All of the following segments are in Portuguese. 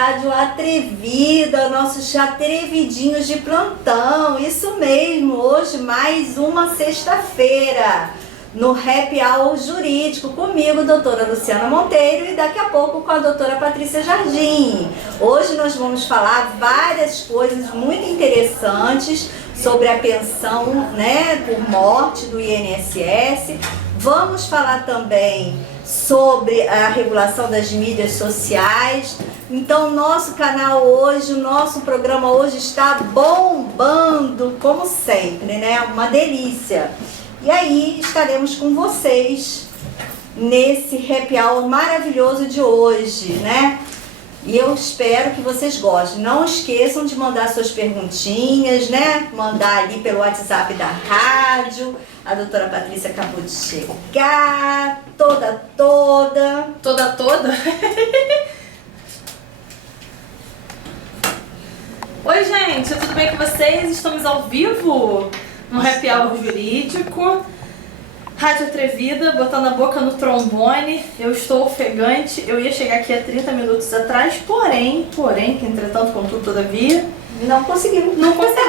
Rádio Atrevida, nossos atrevidinhos de plantão. Isso mesmo, hoje mais uma sexta-feira no Happy Hour Jurídico, comigo, doutora Luciana Monteiro, e daqui a pouco com a doutora Patrícia Jardim. Hoje nós vamos falar várias coisas muito interessantes sobre a pensão, né, por morte do INSS. Vamos falar também sobre a regulação das mídias sociais. Então, nosso canal hoje, o nosso programa hoje está bombando, como sempre, né? Uma delícia. E aí, estaremos com vocês nesse happy hour maravilhoso de hoje, né? E eu espero que vocês gostem. Não esqueçam de mandar suas perguntinhas, né? Mandar ali pelo WhatsApp da rádio. A doutora Patrícia acabou de chegar, toda. Oi, gente, tudo bem com vocês? Estamos ao vivo no Happy Hour Jurídico, Rádio Atrevida, botando a boca no trombone. Eu estou ofegante, eu ia chegar aqui há 30 minutos atrás, porém, que entretanto, contudo, todavia, não conseguiu. Não consegui.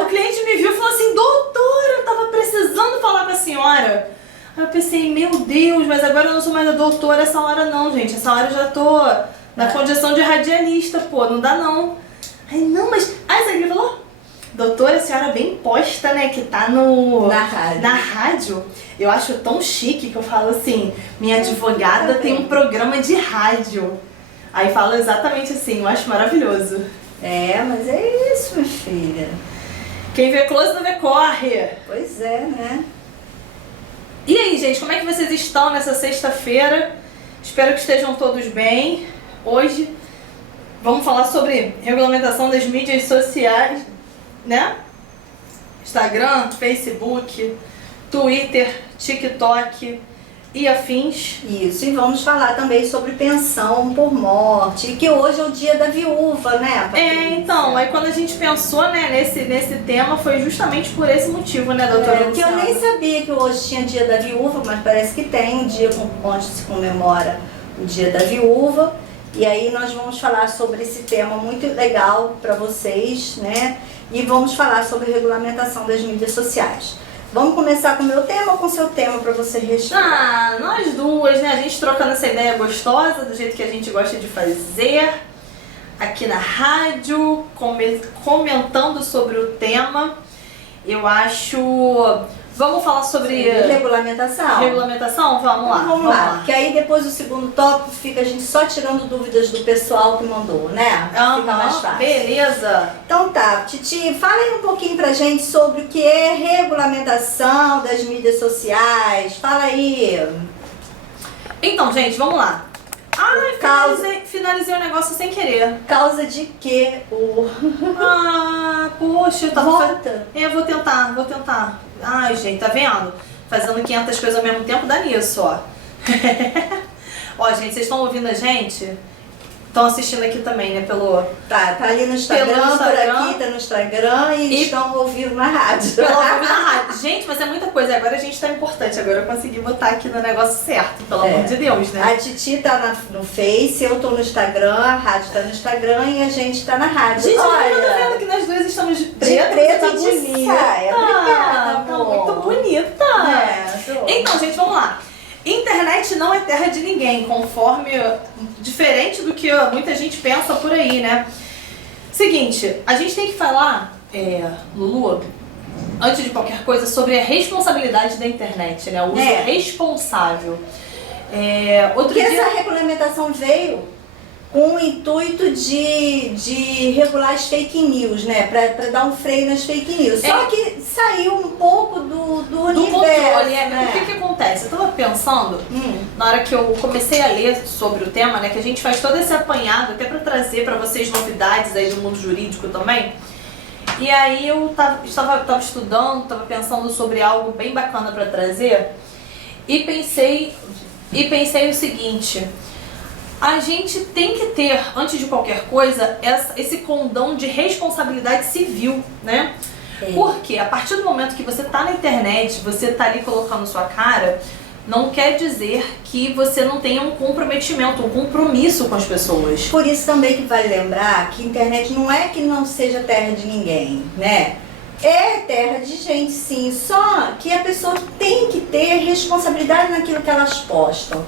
O cliente me viu e falou assim: doutora, eu tava precisando falar com a senhora. Aí eu pensei, meu Deus, mas agora eu não sou mais a doutora essa hora não, gente. Essa hora eu já tô na condição de radialista, pô, não dá não. Aí, não, mas... Aí você que falou? Doutora, a senhora bem posta, né, que tá na rádio. Eu acho tão chique que eu falo assim, minha advogada tem um programa de rádio. Aí falo exatamente assim, eu acho maravilhoso. É, mas é isso, minha filha. Quem vê close não vê corre. Pois é, né? E aí, gente, como é que vocês estão nessa sexta-feira? Espero que estejam todos bem. Hoje vamos falar sobre regulamentação das mídias sociais, né? Instagram, Facebook, Twitter, TikTok e afins. Isso, e vamos falar também sobre pensão por morte, que hoje é o dia da viúva, né, Patrícia? Então, aí quando a gente pensou, né, nesse tema, foi justamente por esse motivo, né, doutora Luciana? Que eu nem sabia que hoje tinha dia da viúva, mas parece que tem um dia onde se comemora o dia da viúva. E aí nós vamos falar sobre esse tema muito legal para vocês, né? E vamos falar sobre regulamentação das mídias sociais. Vamos começar com o meu tema ou com o seu tema para você responder? Ah, nós duas, né? A gente trocando essa ideia gostosa, do jeito que a gente gosta de fazer, aqui na rádio, comentando sobre o tema. Eu acho... Vamos falar sobre... regulamentação? Regulamentação? Vamos lá. Vamos lá. Que aí depois do segundo tópico fica a gente só tirando dúvidas do pessoal que mandou, né? Fica mais fácil. Beleza. Então tá, Titi, fala aí um pouquinho pra gente sobre o que é regulamentação das mídias sociais. Fala aí. Então, gente, vamos lá. Ai, finalizei o negócio sem querer. Causa de quê? Poxa, eu tava... Volta. Eu vou tentar. Ai, gente, tá vendo? Fazendo 500 coisas ao mesmo tempo dá nisso, ó. Ó, gente, vocês estão ouvindo a gente? Estão assistindo aqui também, né? Tá ali no Instagram, por aqui, tá no Instagram e estão ouvindo na rádio. Na rádio. Gente, mas é muita coisa. Agora a gente tá importante. Agora eu consegui botar aqui no negócio certo, pelo amor de Deus, né? A Titi tá no Face, eu tô no Instagram, a rádio tá no Instagram e a gente tá na rádio. Gente, olha, eu tô vendo que nós duas estamos de preto. De preto tá e de bonita. saia. Obrigada, Tá amor. muito bonita. Então, gente, vamos lá. Internet não é terra de ninguém, diferente do que muita gente pensa por aí, né? Seguinte, a gente tem que falar, Lulu, antes de qualquer coisa, sobre a responsabilidade da internet, né? O uso responsável. Essa regulamentação veio com o intuito de regular as fake news, né? Pra dar um freio nas fake news. Só que saiu um pouco do universo, controle, né? O que acontece? Eu tava pensando, na hora que eu comecei a ler sobre o tema, né? Que a gente faz todo esse apanhado, até pra trazer pra vocês novidades aí do mundo jurídico também. E aí eu tava estudando, tava pensando sobre algo bem bacana pra trazer. E pensei o seguinte... A gente tem que ter, antes de qualquer coisa, esse condão de responsabilidade civil, né? Porque a partir do momento que você tá na internet, você tá ali colocando sua cara, não quer dizer que você não tenha um comprometimento, um compromisso com as pessoas. Por isso também que vale lembrar que a internet não é que não seja terra de ninguém, né? É terra de gente, sim, só que a pessoa tem que ter responsabilidade naquilo que elas postam.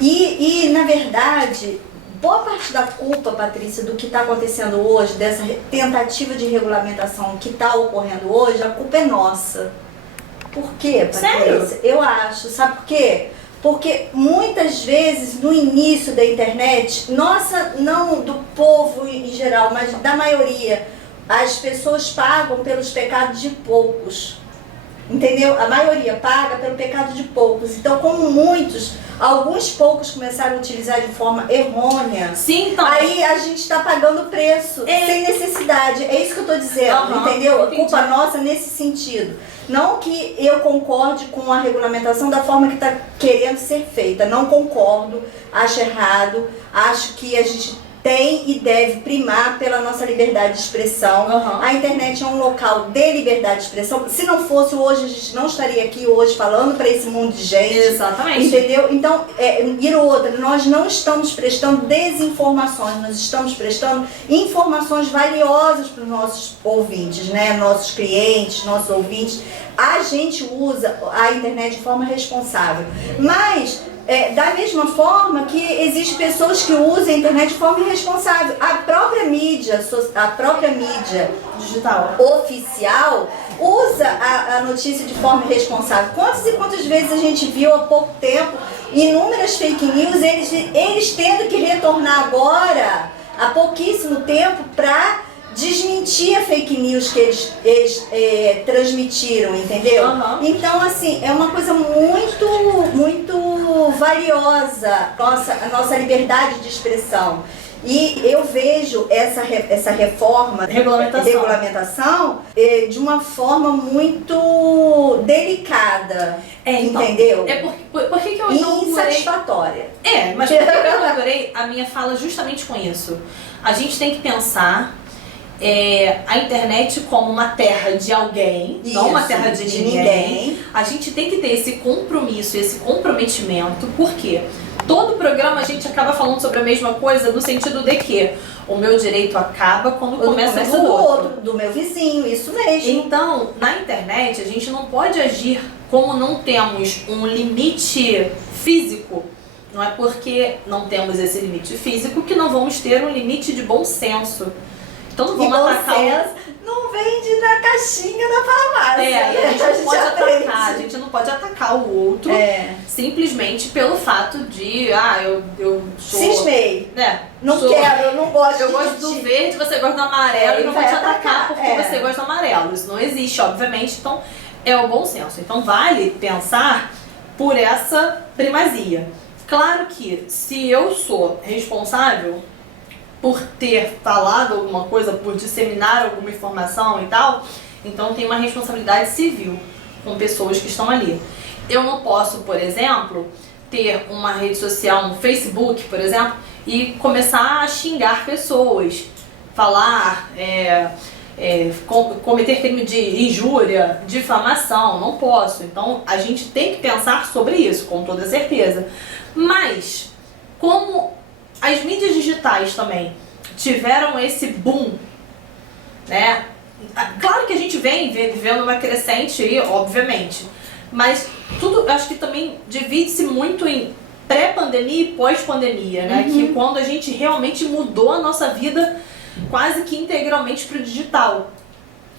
E na verdade, boa parte da culpa, Patrícia, do que está acontecendo hoje, dessa tentativa de regulamentação que está ocorrendo hoje, a culpa é nossa. Por quê, Patrícia? Sério? Eu acho, sabe por quê? Porque muitas vezes no início da internet, nossa, não do povo em geral, mas da maioria, as pessoas pagam pelos pecados de poucos. Entendeu? A maioria paga pelo pecado de poucos. Então, como alguns poucos começaram a utilizar de forma errônea, sim, então, aí a gente está pagando o preço sem necessidade. É isso que eu estou dizendo, entendeu? A culpa nossa nesse sentido. Não que eu concorde com a regulamentação da forma que está querendo ser feita. Não concordo, acho errado, acho que a gente tem e deve primar pela nossa liberdade de expressão. A internet é um local de liberdade de expressão. Se não fosse hoje, a gente não estaria aqui hoje falando para esse mundo de gente. Exatamente. Entendeu? Então, e outra, nós não estamos prestando desinformações, nós estamos prestando informações valiosas para os nossos ouvintes, né? Nossos clientes, nossos ouvintes. A gente usa a internet de forma responsável. Mas da mesma forma que existem pessoas que usam a internet de forma irresponsável. A própria mídia digital oficial usa a notícia de forma irresponsável. Quantas e quantas vezes a gente viu há pouco tempo inúmeras fake news, eles tendo que retornar agora, há pouquíssimo tempo, para desmentir a fake news que eles transmitiram, entendeu? Então, assim, é uma coisa muito, muito valiosa a nossa liberdade de expressão. E eu vejo essa regulamentação de uma forma muito delicada, então, entendeu? Por que eu inaugurei... insatisfatória. Mas por que eu inaugurei a minha fala justamente com isso? A gente tem que pensar a internet como uma terra de alguém, não uma terra de ninguém. A gente tem que ter esse compromisso, esse comprometimento, porque todo programa a gente acaba falando sobre a mesma coisa, no sentido de que o meu direito acaba quando começa do outro, do meu vizinho, isso mesmo. Então, na internet, a gente não pode agir como não temos um limite físico. Não é porque não temos esse limite físico que não vamos ter um limite de bom senso. Então não vamos atacar. Não vende na caixinha da farmácia. A gente não pode atacar o outro simplesmente pelo fato de, eu sou... Cismei. Eu não gosto Eu gosto do verde, você gosta do amarelo e não vou te atacar porque você gosta do amarelo. Isso não existe, obviamente, então é o bom senso. Então vale pensar por essa primazia. Claro que se eu sou responsável por ter falado alguma coisa, por disseminar alguma informação e tal, então tem uma responsabilidade civil com pessoas que estão ali. Eu não posso, por exemplo, ter uma rede social, um Facebook, por exemplo, e começar a xingar pessoas, falar, cometer crime de injúria, difamação, não posso. Então a gente tem que pensar sobre isso, com toda certeza. Mas, como as mídias digitais também tiveram esse boom, né? Claro que a gente vem vivendo uma crescente aí, obviamente, mas tudo, acho que também divide-se muito em pré-pandemia e pós-pandemia, né? Que quando a gente realmente mudou a nossa vida quase que integralmente para o digital.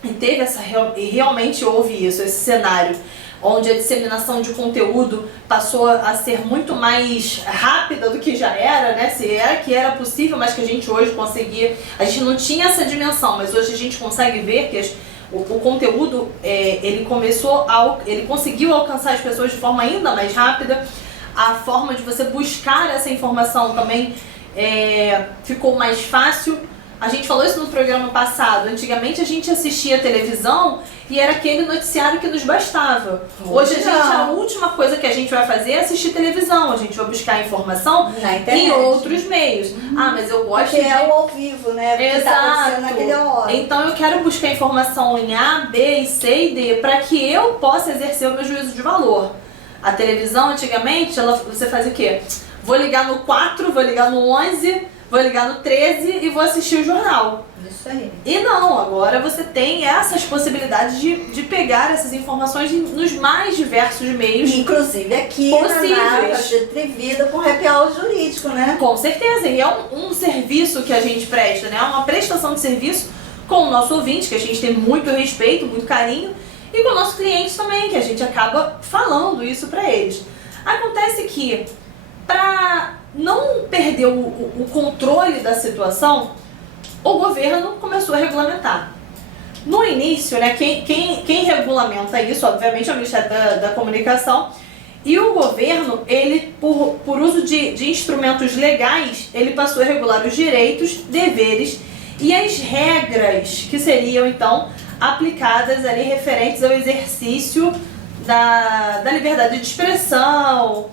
E realmente houve isso, esse cenário onde a disseminação de conteúdo passou a ser muito mais rápida do que já era, né? Se era que era possível, mas que a gente hoje conseguia. A gente não tinha essa dimensão, mas hoje a gente consegue ver que o conteúdo, ele conseguiu alcançar as pessoas de forma ainda mais rápida. A forma de você buscar essa informação também ficou mais fácil. A gente falou isso no programa passado. Antigamente a gente assistia televisão e era aquele noticiário que nos bastava. Hoje a última coisa que a gente vai fazer é assistir televisão. A gente vai buscar informação em outros meios. Mas eu gosto porque é o ao vivo, né? Porque exato. Tá acontecendo naquela hora. Então eu quero buscar informação em A, B, C e D para que eu possa exercer o meu juízo de valor. A televisão, antigamente, você fazia o quê? Vou ligar no 4, vou ligar no 11, vou ligar no 13 e vou assistir o jornal. Isso aí. E não, agora você tem essas possibilidades de pegar essas informações nos mais diversos meios. Inclusive aqui possíveis. na Rádio Atrevida com Happy Hour Jurídico, né? Com certeza, e é um serviço que a gente presta, né? É uma prestação de serviço com o nosso ouvinte, que a gente tem muito respeito, muito carinho, e com o nosso cliente também, que a gente acaba falando isso para eles. Acontece que, para não perder o controle da situação, o governo começou a regulamentar. No início, né, quem regulamenta isso, obviamente, é o Ministério da Comunicação, e o governo, ele, por uso de instrumentos legais, ele passou a regular os direitos, deveres e as regras que seriam, então, aplicadas ali referentes ao exercício da liberdade de expressão,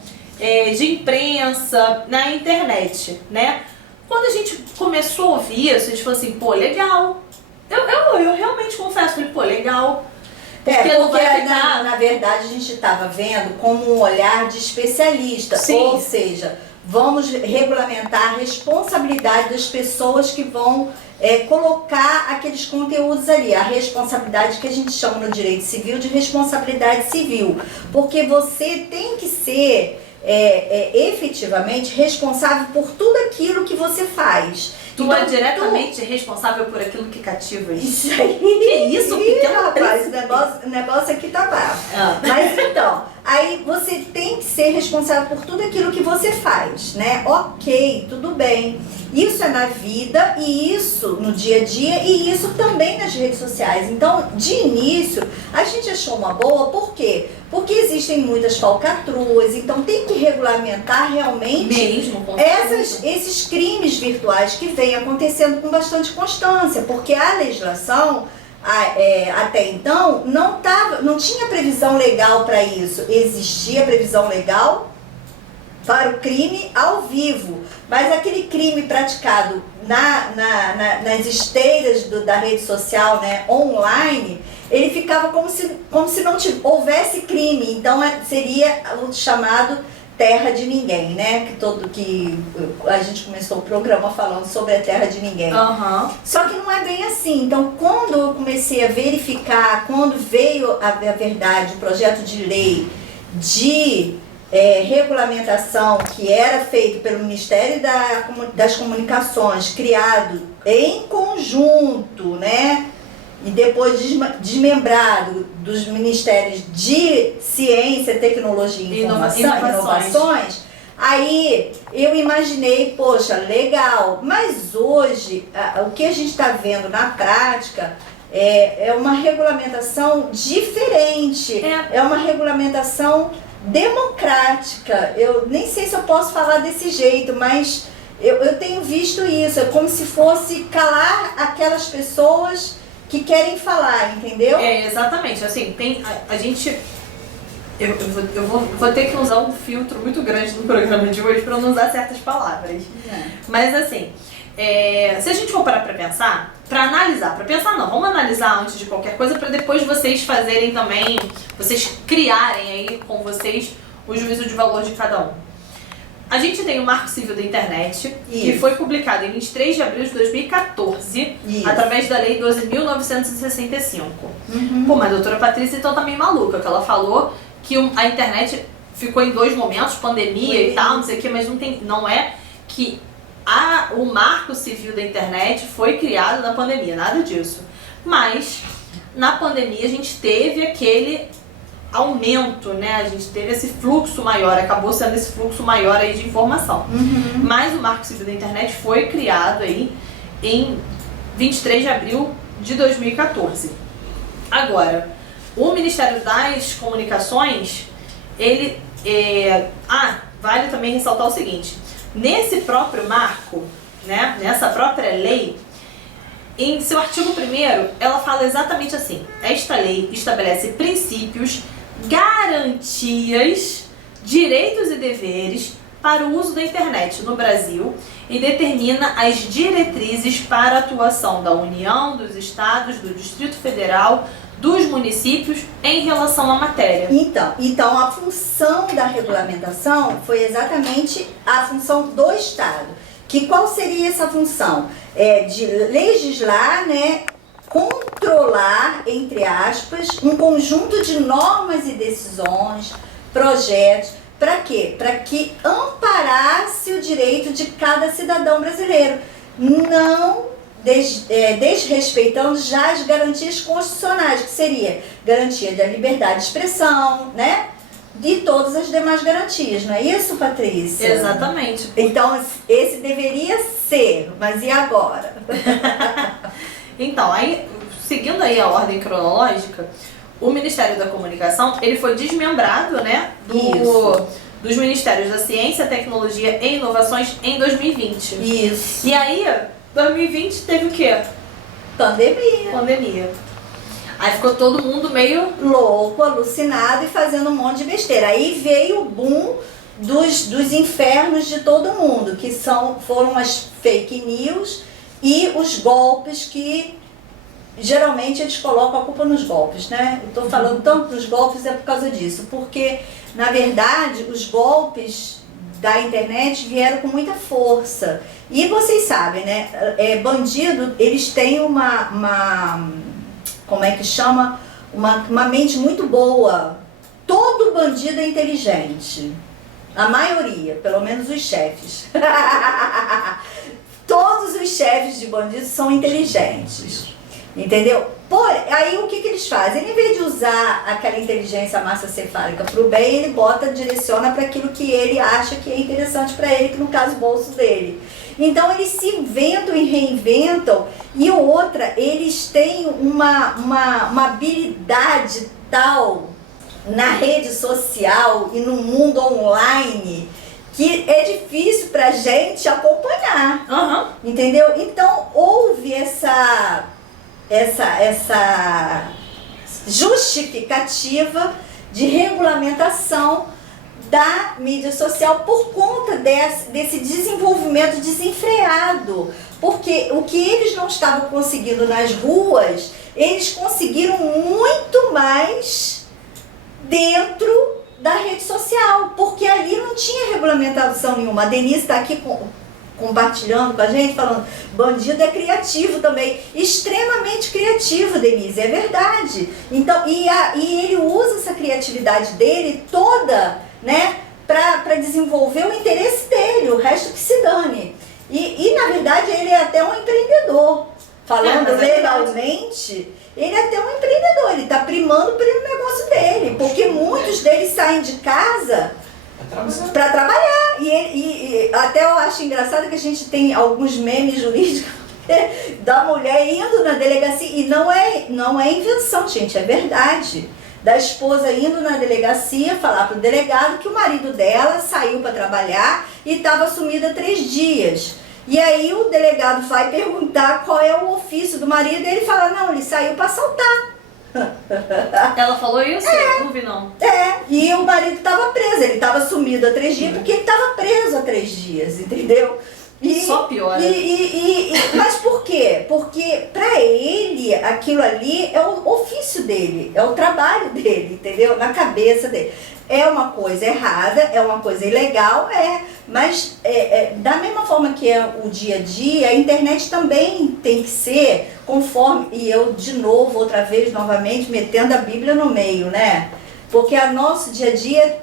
de imprensa na internet, né? Quando a gente começou a ouvir isso, a gente falou assim, pô, legal. Eu realmente confesso, falei, pô, legal. Porque não vai ficar... na verdade a gente estava vendo como um olhar de especialista, Sim. ou seja, vamos regulamentar a responsabilidade das pessoas que vão colocar aqueles conteúdos ali, a responsabilidade que a gente chama no direito civil de responsabilidade civil, porque você tem que ser efetivamente responsável por tudo aquilo que você faz. Tu é diretamente responsável por aquilo que cativa isso. Isso aí. Que isso, pequeno rapaz, príncipe. o negócio aqui tá bravo. Ah. Mas então, aí você tem que ser responsável por tudo aquilo que você faz, né? Ok, tudo bem. Isso é na vida e isso no dia a dia e isso também nas redes sociais. Então, de início, a gente achou uma boa, por quê? Porque existem muitas falcatruas, então tem que regulamentar realmente Mesmo, com esses crimes virtuais que vêm acontecendo com bastante constância, porque a legislação até então não tinha previsão legal para isso. Existia previsão legal para o crime ao vivo, mas aquele crime praticado nas esteiras da rede social, né, online, ele ficava como se não houvesse crime. Então seria o chamado terra de ninguém, né? Que a gente começou o programa falando sobre a terra de ninguém. Uhum. Só que não é bem assim. Então, quando eu comecei a verificar, quando veio a verdade, o projeto de lei de regulamentação que era feito pelo Ministério das Comunicações, criado em conjunto, né? E depois desmembrado dos Ministérios de Ciência, Tecnologia e Inovações, aí eu imaginei, poxa, legal, mas hoje o que a gente está vendo na prática é uma regulamentação diferente, é uma regulamentação democrática. Eu nem sei se eu posso falar desse jeito, mas eu tenho visto isso, é como se fosse calar aquelas pessoas que querem falar, entendeu? Exatamente, assim, a gente... Eu vou ter que usar um filtro muito grande no programa de hoje para não usar certas palavras. Mas assim, se a gente for parar para pensar, vamos analisar antes de qualquer coisa para depois vocês fazerem também, vocês criarem aí com vocês o juízo de valor de cada um. A gente tem o Marco Civil da Internet, que foi publicado em 23 de abril de 2014, através da Lei 12.965. Pô, mas a doutora Patrícia então tá meio maluca, que ela falou que a internet ficou em dois momentos, pandemia e tal, não sei o que, mas não é que o Marco Civil da Internet foi criado na pandemia, nada disso. Mas, na pandemia, a gente teve aquele aumento, né? A gente teve esse fluxo maior, acabou sendo esse fluxo maior aí de informação. Mas o Marco Civil da Internet foi criado aí em 23 de abril de 2014. Agora, o Ministério das Comunicações, ele... vale também ressaltar o seguinte, nesse próprio marco, né, nessa própria lei, em seu artigo 1º, ela fala exatamente assim: esta lei estabelece princípios, garantias, direitos e deveres para o uso da internet no Brasil e determina as diretrizes para a atuação da União, dos Estados, do Distrito Federal, dos municípios em relação à matéria. Então a função da regulamentação foi exatamente a função do Estado. Que qual seria essa função? De legislar, né, controlar, entre aspas, um conjunto de normas e decisões, projetos, para quê? Para que amparasse o direito de cada cidadão brasileiro, não desrespeitando já as garantias constitucionais, que seria garantia da liberdade de expressão, né? De todas as demais garantias, não é isso, Patrícia? Exatamente. Então, esse deveria ser, mas e agora? Então, aí, seguindo aí a ordem cronológica, o Ministério da Comunicação, ele foi desmembrado, né, dos Ministérios da Ciência, Tecnologia e Inovações em 2020. Isso. E aí, 2020 teve o quê? Pandemia. Aí ficou todo mundo meio louco, alucinado e fazendo um monte de besteira. Aí veio o boom dos infernos de todo mundo, que foram as fake news e os golpes que geralmente eles colocam a culpa nos golpes, né? Eu tô falando tanto dos golpes é por causa disso, porque na verdade os golpes da internet vieram com muita força. E vocês sabem, né? Bandido, eles têm uma como é que chama? Uma mente muito boa. Todo bandido é inteligente. A maioria, pelo menos os chefes. Todos os chefes de bandidos são inteligentes. Entendeu? Aí o que eles fazem? Em vez de usar aquela inteligência massacefálica para o bem, ele direciona para aquilo que ele acha que é interessante para ele, que no caso o bolso dele. Então eles se inventam e reinventam. E outra, eles têm uma habilidade tal na rede social e no mundo online que é difícil pra gente acompanhar. Uhum. Entendeu? Então houve essa justificativa de regulamentação da mídia social por conta desse desenvolvimento desenfreado. Porque o que eles não estavam conseguindo nas ruas, eles conseguiram muito mais dentro da rede social, porque ali não tinha regulamentação nenhuma. A Denise está aqui compartilhando com a gente, falando, bandido é criativo também, extremamente criativo, Denise, é verdade. Então, e ele usa essa criatividade dele toda, né, para desenvolver o interesse dele, o resto que se dane. E na verdade ele é até um empreendedor, falando legalmente, ele é até um empreendedor, ele está primando pelo negócio dele, porque muitos deles saem de casa para trabalhar. E até eu acho engraçado que a gente tem alguns memes jurídicos da mulher indo na delegacia, e não é invenção, gente, é verdade. Da esposa indo na delegacia falar para o delegado que o marido dela saiu para trabalhar e estava sumido há 3 dias. E aí o delegado vai perguntar qual é o ofício do marido e ele fala, não, ele saiu para assaltar. Ela falou isso? Eu não vi não. E o marido estava preso, ele estava sumido há 3 dias porque ele estava preso há 3 dias, entendeu? Só piora. Mas por quê? Porque para ele aquilo ali é o ofício dele, é o trabalho dele, entendeu? Na cabeça dele. É uma coisa errada, é uma coisa ilegal, mas da mesma forma que é o dia a dia, a internet também tem que ser conforme, e eu de novo, outra vez, novamente, metendo a Bíblia no meio, né? Porque o nosso dia a dia é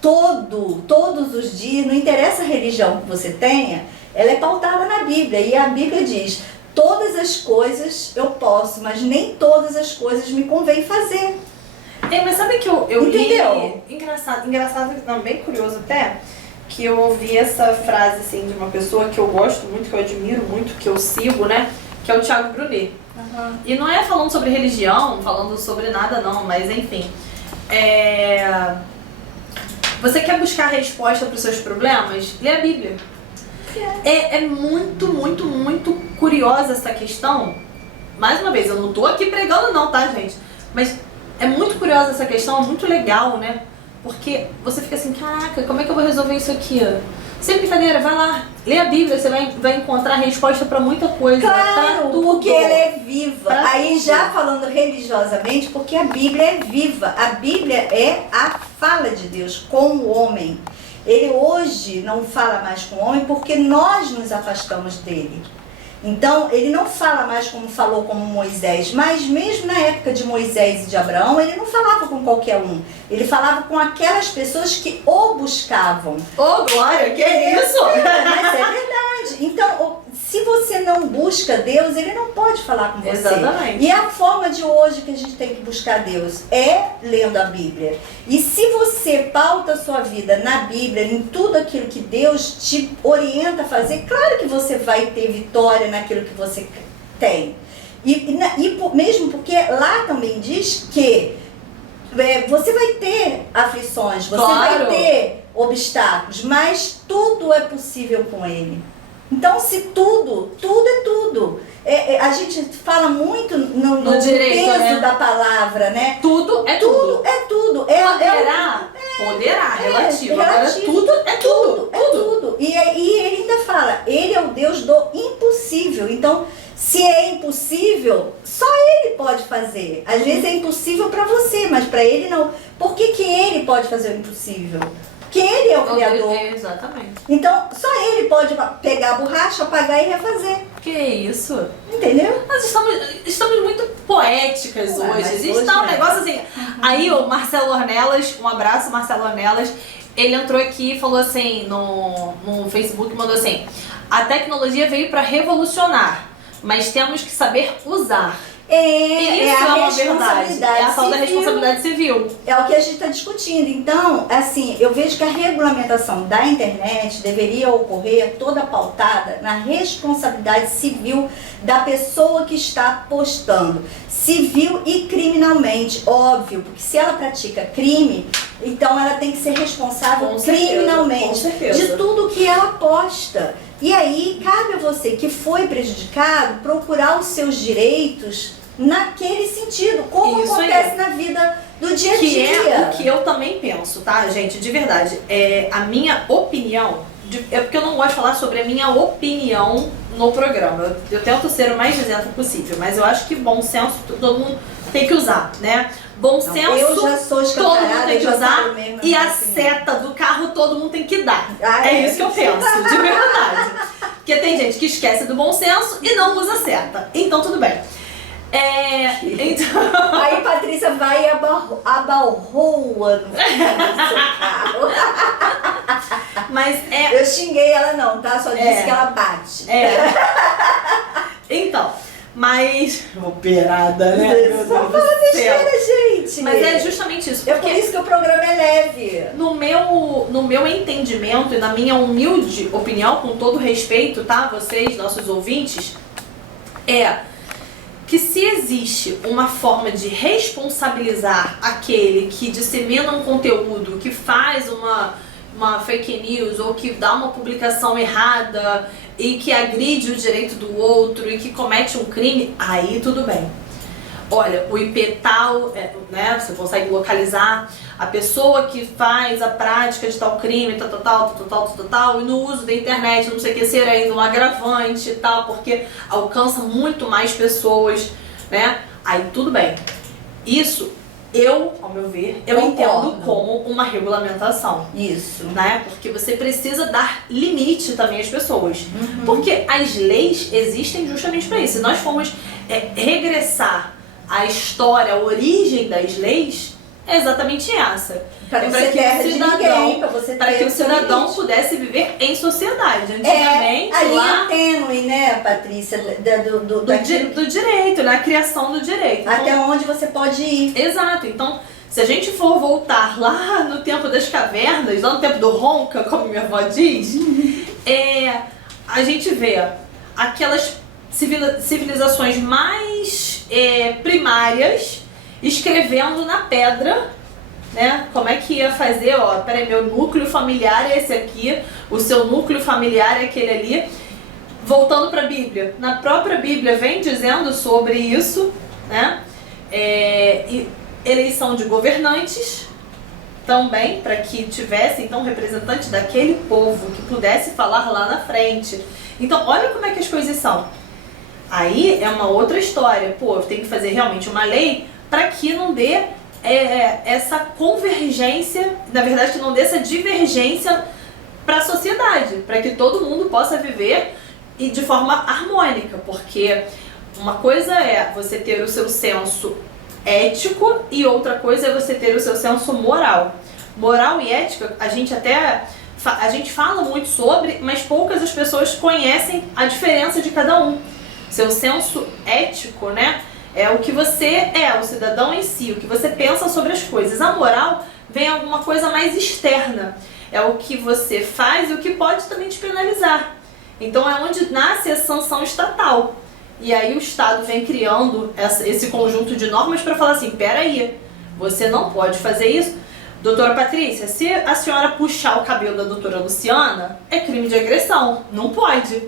todos os dias, não interessa a religião que você tenha, ela é pautada na Bíblia, e a Bíblia diz, todas as coisas eu posso, mas nem todas as coisas me convém fazer. Mas sabe que eu Entendeu? li, engraçado, não, bem curioso até, que eu ouvi essa frase assim de uma pessoa que eu gosto muito, que eu admiro muito, que eu sigo, né, que é o Thiago Brunet. Uhum. E não é falando sobre religião, falando sobre nada não, mas enfim, você quer buscar resposta para os seus problemas? Lê a Bíblia. É muito, muito, muito curiosa essa questão. Mais uma vez, eu não tô aqui pregando não, tá, gente? Mas é muito curiosa essa questão, muito legal, né? Porque você fica assim, caraca, como é que eu vou resolver isso aqui? Sem brincadeira, vai lá, lê a Bíblia, você vai encontrar resposta pra muita coisa. Claro, pra tudo. porque ela é viva. Pra Aí tudo. já falando religiosamente, porque a Bíblia é viva. A Bíblia é a fala de Deus com o homem. Ele hoje não fala mais com o homem porque nós nos afastamos dele. Então, ele não fala mais como falou como Moisés, mas mesmo na época de Moisés e de Abraão, ele não falava com qualquer um. Ele falava com aquelas pessoas que o buscavam. Ô, Glória, que é isso? Mas é verdade. Então, se você não busca Deus, ele não pode falar com você. Exatamente. E a forma de hoje que a gente tem que buscar Deus é lendo a Bíblia. E se você pauta a sua vida na Bíblia, em tudo aquilo que Deus te orienta a fazer, claro que você vai ter vitória naquilo que você tem. Mesmo porque lá também diz que você vai ter aflições, você Claro. vai ter obstáculos, mas tudo é possível com Ele. Então, se tudo é tudo. A gente fala muito no direito, peso né? da palavra, né? Tudo é tudo. É tudo. Poderá, relativo. Agora relativo. tudo é tudo. É tudo. E ele ainda fala, ele é o Deus do impossível. Então, se é impossível, só ele pode fazer. Às vezes é impossível para você, mas para ele não. Por que ele pode fazer o impossível? Porque ele é o Criador. Exatamente. Então, só ele pode pegar a borracha, apagar e refazer. Que isso? Entendeu? Nós estamos muito poéticas Ué, hoje. mas Existe hoje um é. negócio assim. Aí o Marcelo Ornelas, um abraço, Marcelo Ornelas, ele entrou aqui e falou assim no Facebook, mandou assim: a tecnologia veio para revolucionar, mas temos que saber usar. É Isso a uma verdade. responsabilidade É a tal da civil. responsabilidade civil. É o que a gente está discutindo. Então, assim, eu vejo que a regulamentação da internet deveria ocorrer toda pautada na responsabilidade civil da pessoa que está postando. Civil e criminalmente, óbvio, porque se ela pratica crime, então ela tem que ser responsável Com certeza, criminalmente com certeza. de tudo que ela posta. E aí, cabe a você que foi prejudicado procurar os seus direitos naquele sentido, como Isso aí. acontece na vida do dia a Que dia. é o que eu também penso, tá, gente? De verdade. A minha opinião, é porque eu não gosto de falar sobre a minha opinião no programa. Eu tento ser o mais isento possível, mas eu acho que bom senso todo mundo tem que usar, né? Bom senso, eu já sou todo mundo escancarada, tem eu que já usar, falo mesmo, e a minha opinião. seta do carro todo mundo tem que dar. Ah, é é? isso que eu penso, de verdade. Porque tem gente que esquece do bom senso e não usa a seta. Então tudo bem. Então... Aí Patrícia vai e abalroa no seu carro. Mas Eu xinguei ela não, tá? Só disse que ela bate. Então, mas... Operada, né? Meu Só Deus fala do céu. besteira, gente. Mas é justamente isso. É por isso que o programa é leve. No meu entendimento e na minha humilde opinião, com todo respeito, tá? Vocês, nossos ouvintes, que se existe uma forma de responsabilizar aquele que dissemina um conteúdo, que faz uma fake news ou que dá uma publicação errada e que agride o direito do outro e que comete um crime, aí tudo bem. Olha, o IP tal, né, você consegue localizar a pessoa que faz a prática de tal crime, tal, e no uso da internet, não sei o que, ser ainda um agravante e tal, porque alcança muito mais pessoas, né? Aí tudo bem. Isso, ao meu ver, eu Concordo. entendo como uma regulamentação. Isso. Né? Porque você precisa dar limite também às pessoas. Porque as leis existem justamente para isso. Se nós formos regressar a história, a origem das leis, é exatamente essa. Para não ser terra de ninguém, para você para ter que o o seu cidadão limite. pudesse viver em sociedade. Antigamente, a linha lá tênue, né, Patrícia, do direito, na criação do direito. Então, até onde você pode ir. exato. Então, se a gente for voltar lá no tempo das cavernas, lá no tempo do Ronca, como minha avó diz, a gente vê aquelas civilizações mais primárias escrevendo na pedra, né? Como é que ia fazer? Ó, peraí, meu núcleo familiar é esse aqui, o seu núcleo familiar é aquele ali. Voltando para a Bíblia, na própria Bíblia vem dizendo sobre isso, né? Eleição de governantes, também para que tivesse então um representante daquele povo que pudesse falar lá na frente. Então olha como é que as coisas são. Aí é uma outra história. Pô, tem que fazer realmente uma lei para que não dê essa convergência, na verdade que não dê essa divergência para a sociedade, para que todo mundo possa viver e de forma harmônica, porque uma coisa é você ter o seu senso ético e outra coisa é você ter o seu senso moral. Moral e ética, a gente fala muito sobre, mas poucas as pessoas conhecem a diferença de cada um. Seu senso ético, né, é o que você é, o cidadão em si, o que você pensa sobre as coisas. A moral vem alguma coisa mais externa, é o que você faz e o que pode também te penalizar. Então é onde nasce a sanção estatal. E aí o Estado vem criando esse conjunto de normas para falar assim, peraí, você não pode fazer isso. Doutora Patrícia, se a senhora puxar o cabelo da doutora Luciana, é crime de agressão, não pode.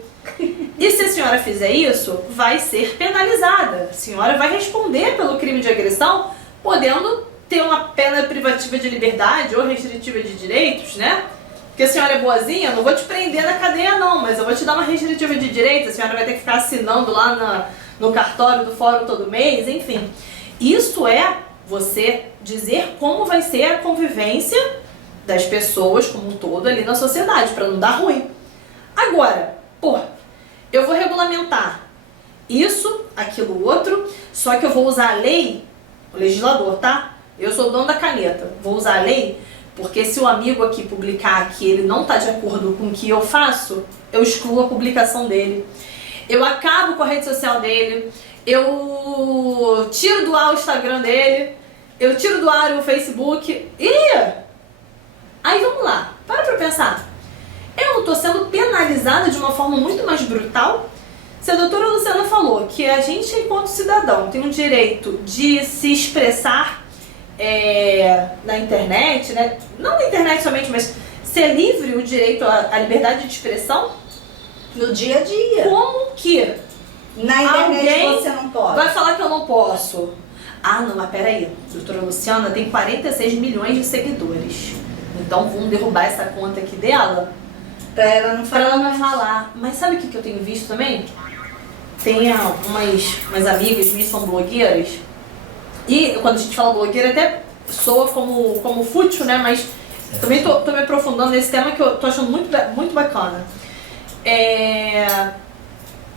E se a senhora fizer isso, vai ser penalizada. A senhora vai responder pelo crime de agressão, podendo ter uma pena privativa de liberdade ou restritiva de direitos, né? Porque a senhora é boazinha, eu não vou te prender na cadeia não, mas eu vou te dar uma restritiva de direitos, a senhora vai ter que ficar assinando lá no cartório do fórum todo mês, enfim. Isso é você dizer como vai ser a convivência das pessoas como um todo ali na sociedade, para não dar ruim. Agora, eu vou regulamentar isso, aquilo, outro, só que eu vou usar a lei, o legislador, tá? Eu sou o dono da caneta, vou usar a lei, porque se o amigo aqui publicar que ele não está de acordo com o que eu faço, eu excluo a publicação dele. Eu acabo com a rede social dele, eu tiro do ar o Instagram dele, eu tiro do ar o Facebook. Aí vamos lá, para pensar. Eu não estou sendo penalizada de uma forma muito mais brutal? Se a doutora Luciana falou que a gente, enquanto cidadão, tem o direito de se expressar na internet, né? Não na internet somente, mas ser livre, o direito à liberdade de expressão, no dia a dia. como que na internet alguém você não pode? vai falar que eu não posso? Ah, não, mas peraí, a doutora Luciana tem 46 milhões de seguidores. Então vamos derrubar essa conta aqui dela Pra ela não falar. pra ela não falar. Mas sabe o que eu tenho visto também? Tem umas amigas minhas que são blogueiras. E quando a gente fala blogueira até soa como fútil, né? Mas também tô me aprofundando nesse tema que eu tô achando muito bacana.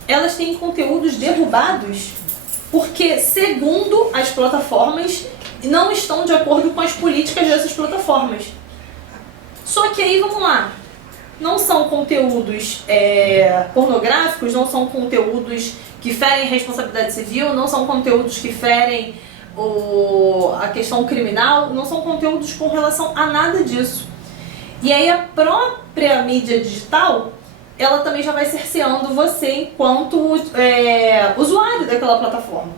Elas têm conteúdos derrubados porque, segundo as plataformas, não estão de acordo com as políticas dessas plataformas. Só que aí, vamos lá, não são conteúdos pornográficos, não são conteúdos que ferem responsabilidade civil, não são conteúdos que ferem a questão criminal, não são conteúdos com relação a nada disso. E aí a própria mídia digital, ela também já vai cerceando você enquanto usuário daquela plataforma.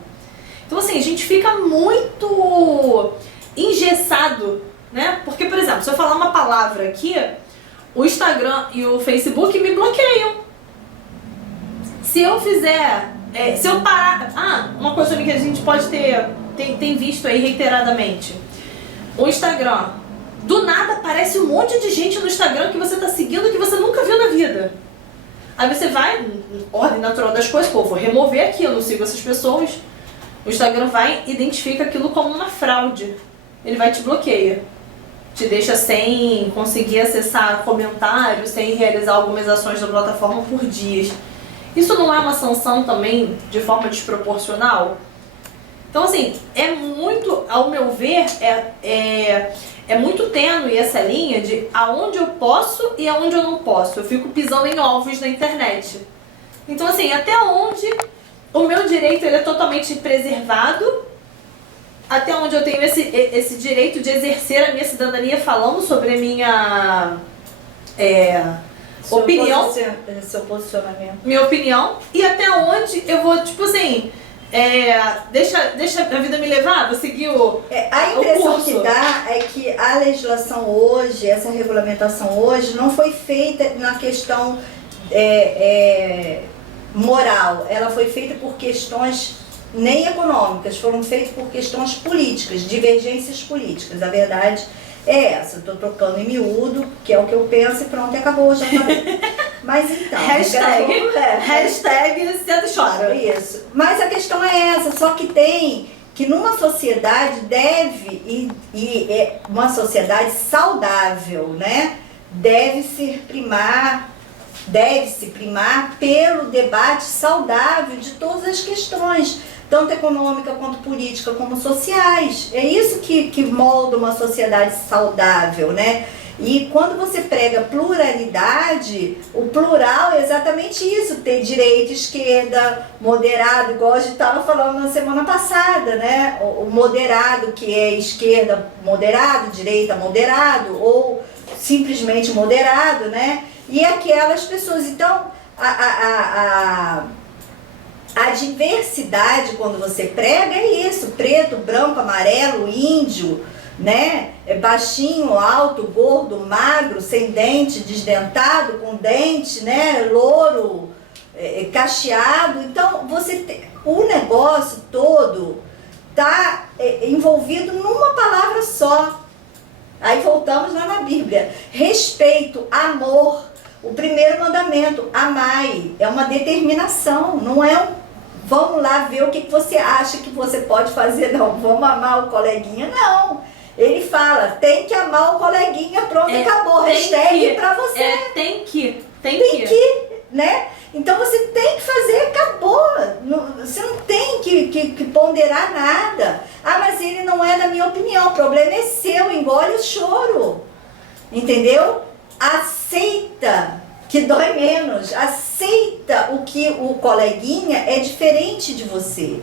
Então assim, a gente fica muito engessado, né? Porque, por exemplo, se eu falar uma palavra aqui, o Instagram e o Facebook me bloqueiam. Se eu fizer, se eu parar... uma coisa que a gente pode tem visto aí reiteradamente. O Instagram, do nada aparece um monte de gente no Instagram que você tá seguindo que você nunca viu na vida. Aí você vai, ordem natural das coisas, vou remover aqui, eu não sigo essas pessoas. O Instagram vai e identifica aquilo como uma fraude. Ele vai te bloqueia. Te deixa sem conseguir acessar comentários, sem realizar algumas ações da plataforma por dias. Isso não é uma sanção também de forma desproporcional? Então assim, é muito, ao meu ver, é muito tênue essa linha de aonde eu posso e aonde eu não posso. Eu fico pisando em ovos na internet. Então assim, até onde o meu direito ele é totalmente preservado, até onde eu tenho esse direito de exercer a minha cidadania falando sobre a minha opinião, seu posicionamento. minha opinião, e até onde eu vou, tipo assim, deixa a vida me levar, vou seguir a impressão curso. que dá é que a legislação hoje, essa regulamentação hoje, não foi feita na questão moral, ela foi feita por questões nem econômicas, foram feitas por questões políticas, divergências políticas. A verdade é essa. Eu tô trocando em miúdo, que é o que eu penso e pronto, e acabou, já falei. Mas então... Hashtag senta e chora. Isso. Mas a questão é essa, só que tem que numa sociedade uma sociedade saudável, né? Deve-se primar pelo debate saudável de todas as questões, tanto econômica quanto política, como sociais. É isso que molda uma sociedade saudável, né? E quando você prega pluralidade, o plural é exatamente isso, ter direita, esquerda, moderado, igual a gente estava falando na semana passada, né? O moderado, que é esquerda moderado, direita moderado, ou simplesmente moderado, né? E aquelas pessoas. Então, a diversidade, quando você prega, é isso: preto, branco, amarelo, índio, né? Baixinho, alto, gordo, magro, sem dente, desdentado, com dente, né? Louro, cacheado. Então, o negócio todo está envolvido numa palavra só. Aí voltamos lá na Bíblia: respeito, amor. O primeiro mandamento, amai, é uma determinação, não é vamos lá ver o que você acha que você pode fazer, não, vamos amar o coleguinha, não. Ele fala, tem que amar o coleguinha, pronto, acabou, hashtag pra você. Tem que, né? Então você tem que fazer, acabou. Você não tem que ponderar nada. Ah, mas ele não é da minha opinião, o problema é seu, engole o choro. Entendeu? Aceita, que dói menos. Aceita o que o coleguinha é diferente de você.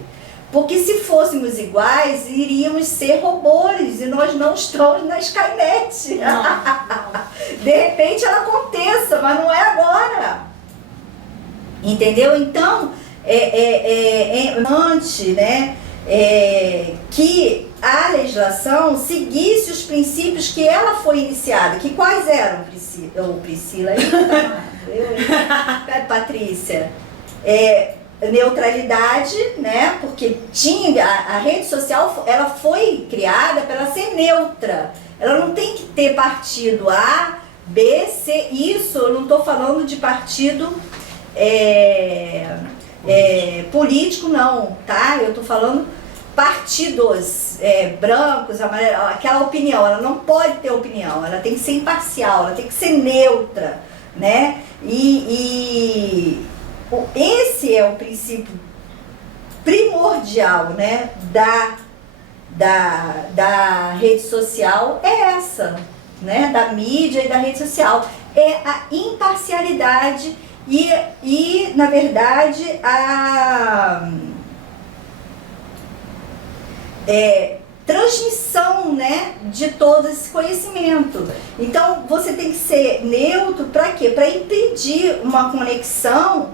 Porque se fôssemos iguais, iríamos ser robôs e nós não estamos na Skynet. De repente ela aconteça, mas não é agora. Entendeu? Então, né, que a legislação seguisse os princípios que ela foi iniciada. Que quais eram, Priscila? Patrícia? Neutralidade, né? Porque a rede social, ela foi criada para ela ser neutra. Ela não tem que ter partido A, B, C. Isso eu não estou falando de partido político, não, tá? Eu estou falando partidos brancos, amarelos, aquela opinião. Ela não pode ter opinião, ela tem que ser imparcial, ela tem que ser neutra, né? Esse é o princípio primordial, né, da rede social, essa, né, da mídia e da rede social, é a imparcialidade e na verdade, a transmissão, né, de todo esse conhecimento. Então, você tem que ser neutro para quê? Para impedir uma conexão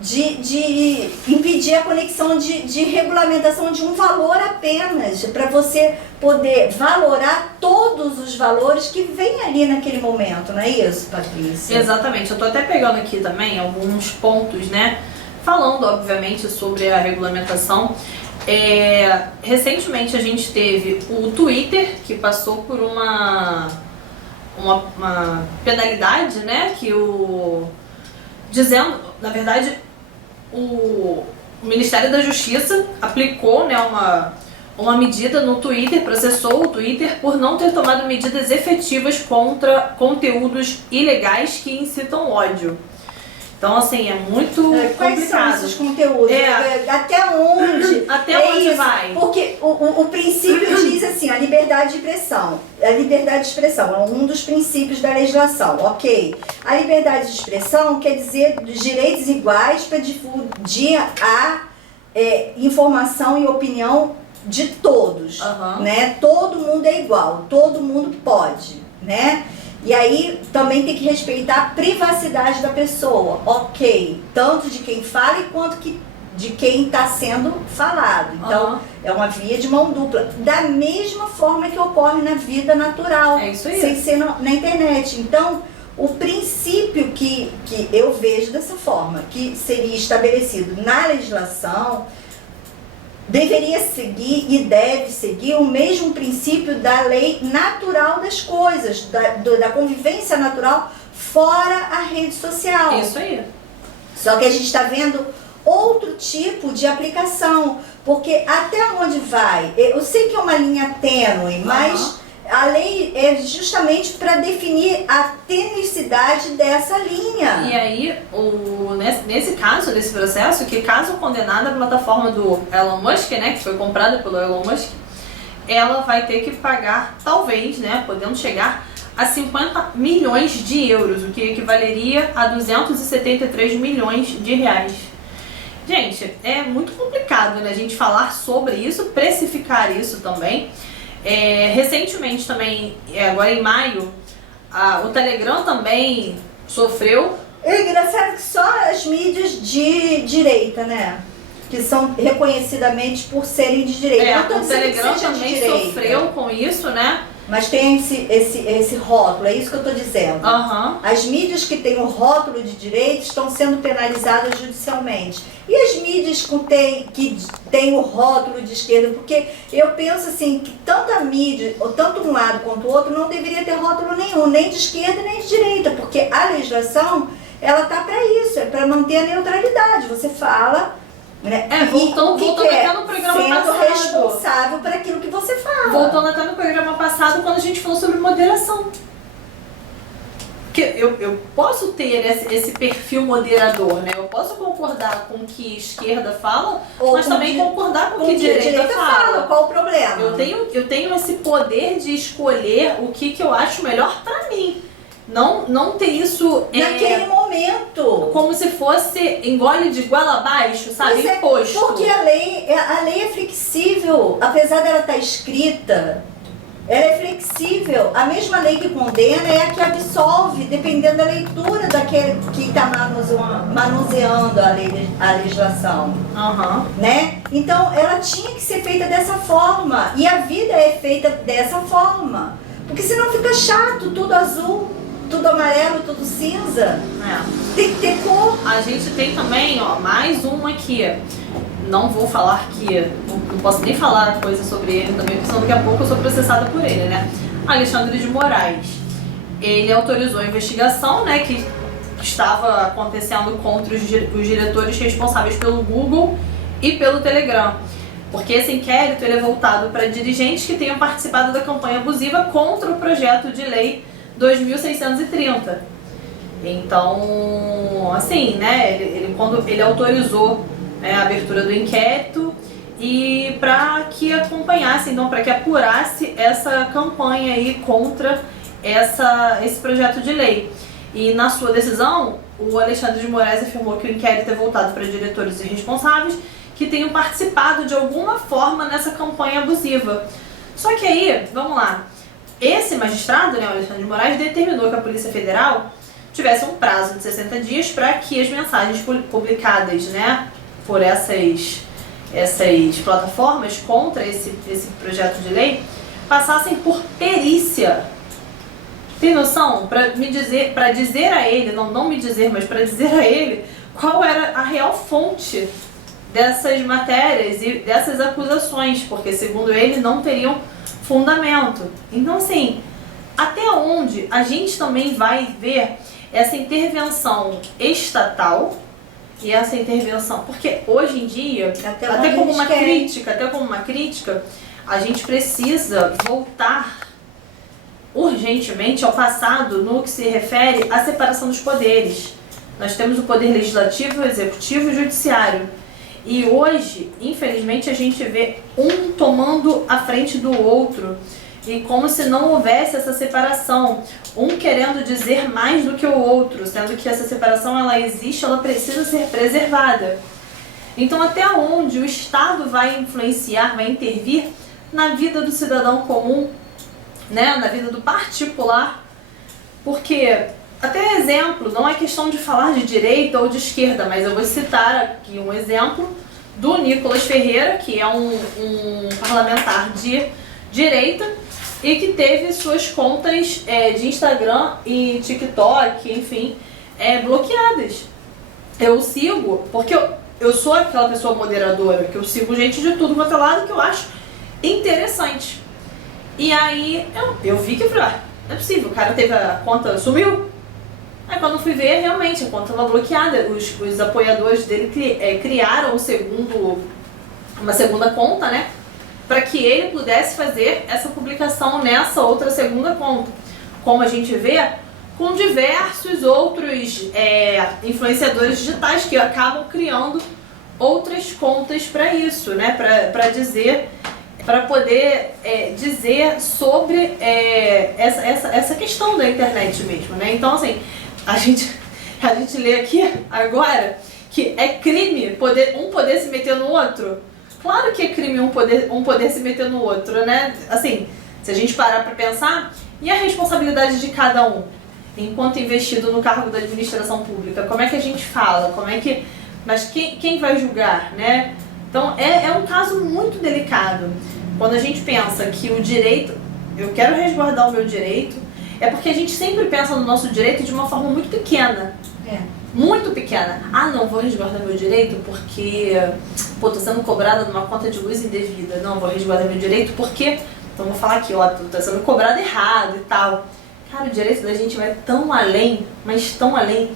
de impedir a conexão de regulamentação de um valor apenas, para você poder valorar todos os valores que vem ali naquele momento, não é isso, Patrícia? Exatamente, eu tô até pegando aqui também alguns pontos, né, falando obviamente sobre a regulamentação. Recentemente a gente teve o Twitter, que passou por uma penalidade, né, dizendo, na verdade, o Ministério da Justiça aplicou, né, uma medida no Twitter, processou o Twitter por não ter tomado medidas efetivas contra conteúdos ilegais que incitam ódio. Então, assim, é muito complicado. Quais são esses conteúdos? Até onde? Até onde vai? Porque o princípio diz assim, a liberdade de expressão. A liberdade de expressão é um dos princípios da legislação, ok? A liberdade de expressão quer dizer direitos iguais para difundir a informação e opinião de todos, né? Todo mundo é igual, todo mundo pode, né? E aí também tem que respeitar a privacidade da pessoa, ok? Tanto de quem fala quanto de quem está sendo falado. Então, é uma via de mão dupla. Da mesma forma que ocorre na vida natural, sem ser na internet. Então, o princípio que eu vejo dessa forma, que seria estabelecido na legislação, deveria seguir e deve seguir o mesmo princípio da lei natural das coisas, da convivência natural fora a rede social. Isso aí. Só que a gente está vendo outro tipo de aplicação, porque até onde vai? Eu sei que é uma linha tênue, mas a lei é justamente para definir a tenuicidade dessa linha. E aí, nesse caso, nesse processo, que caso condenada a plataforma do Elon Musk, né, que foi comprada pelo Elon Musk, ela vai ter que pagar, talvez, né, podendo chegar a 50 milhões de euros, o que equivaleria a 273 milhões de reais. Gente, é muito complicado, né, a gente falar sobre isso, precificar isso também. Recentemente também, agora em maio, o Telegram também sofreu. É engraçado que só as mídias de direita, né? Que são reconhecidamente por serem de direita. O Telegram também sofreu com isso, né? Mas tem esse rótulo, é isso que eu estou dizendo. As mídias que têm o rótulo de direita estão sendo penalizadas judicialmente. E as mídias que têm o rótulo de esquerda? Porque eu penso assim, que tanto a mídia, ou tanto um lado quanto o outro, não deveria ter rótulo nenhum, nem de esquerda nem de direita, porque a legislação, ela tá para isso, é para manter a neutralidade. Você fala... Né? Voltando até no programa sendo passado. responsável por aquilo que você fala. Voltando até no programa passado, quando a gente falou sobre moderação. Porque eu posso ter esse perfil moderador, né? Eu posso concordar com o que esquerda fala, mas também concordar com o que direita fala. Qual o problema? Eu tenho esse poder de escolher o que eu acho melhor pra mim. Não ter isso naquele momento, como se fosse engole de goela abaixo, sabe? Imposto. Porque a lei é flexível, apesar dela estar escrita, ela é flexível. A mesma lei que condena é a que absolve, dependendo da leitura daquele que está manuseando a legislação. Né? Então, ela tinha que ser feita dessa forma, e a vida é feita dessa forma, porque senão fica chato, tudo azul, tudo amarelo, tudo cinza. Tem que ter cor. A gente tem também, mais uma aqui. Não vou falar que... Não posso nem falar coisa sobre ele também, porque senão daqui a pouco eu sou processada por ele, né? Alexandre de Moraes. Ele autorizou a investigação, né, que estava acontecendo contra os diretores responsáveis pelo Google e pelo Telegram. Porque esse inquérito ele é voltado para dirigentes que tenham participado da campanha abusiva contra o projeto de lei 2630. Então, assim, né, quando ele autorizou a abertura do inquérito e para que acompanhasse, então, para que apurasse essa campanha aí contra esse projeto de lei. E na sua decisão, o Alexandre de Moraes afirmou que o inquérito é voltado para diretores irresponsáveis que tenham participado de alguma forma nessa campanha abusiva. Só que aí, vamos lá, esse magistrado, né, o Alexandre de Moraes, determinou que a Polícia Federal tivesse um prazo de 60 dias para que as mensagens publicadas, né, por essas plataformas contra esse projeto de lei passassem por perícia. Tem noção? Para dizer a ele, não me dizer, mas para dizer a ele qual era a real fonte dessas matérias e dessas acusações, porque segundo ele não teriam fundamento. Então, assim, até onde a gente também vai ver essa intervenção estatal e essa intervenção, porque hoje em dia, até como uma crítica, a gente precisa voltar urgentemente ao passado no que se refere à separação dos poderes. Nós temos o poder legislativo, executivo e judiciário. E hoje, infelizmente, a gente vê um tomando a frente do outro. E como se não houvesse essa separação. Um querendo dizer mais do que o outro, sendo que essa separação ela existe, ela precisa ser preservada. Então, até onde o Estado vai influenciar, vai intervir na vida do cidadão comum, né? Na vida do particular? Porque, até exemplo, não é questão de falar de direita ou de esquerda, mas eu vou citar aqui um exemplo do Nicolas Ferreira, que é um parlamentar de direita e que teve suas contas de Instagram e TikTok, enfim, bloqueadas. Eu sigo, porque eu sou aquela pessoa moderadora, que eu sigo gente de tudo quanto é lado, que eu acho interessante. E aí eu vi que eu falei, não é possível, o cara teve a conta, sumiu. Aí quando eu fui ver, realmente, a conta estava bloqueada. Os apoiadores dele criaram uma segunda conta, né? Para que ele pudesse fazer essa publicação nessa outra segunda conta. Como a gente vê com diversos outros influenciadores digitais que acabam criando outras contas para isso, né? Para poder dizer sobre essa questão da internet mesmo, né? Então, assim, a gente lê aqui agora que é crime um poder se meter no outro. Claro que é crime um poder se meter no outro, né? Assim, se a gente parar para pensar, e a responsabilidade de cada um, enquanto investido no cargo da administração pública? Como é que a gente fala? Mas quem vai julgar, né? Então, é um caso muito delicado. Quando a gente pensa que o direito, eu quero resguardar o meu direito, é porque a gente sempre pensa no nosso direito de uma forma muito pequena. Muito pequena. Não, vou resguardar meu direito porque, tô sendo cobrada numa conta de luz indevida. Não, vou resguardar meu direito porque, então vou falar aqui, tô sendo cobrada errado e tal. Cara, o direito da gente vai tão além, mas tão além,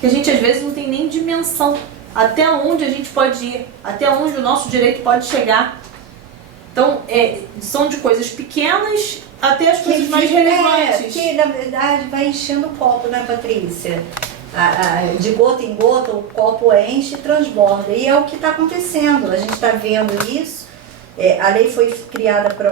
que a gente às vezes não tem nem dimensão até onde a gente pode ir, até onde o nosso direito pode chegar. Então, são de coisas pequenas até as coisas mais relevantes. Que, na verdade, vai enchendo o copo, né, Patrícia? De gota em gota, o copo enche e transborda. E é o que está acontecendo. A gente está vendo isso. A lei foi criada para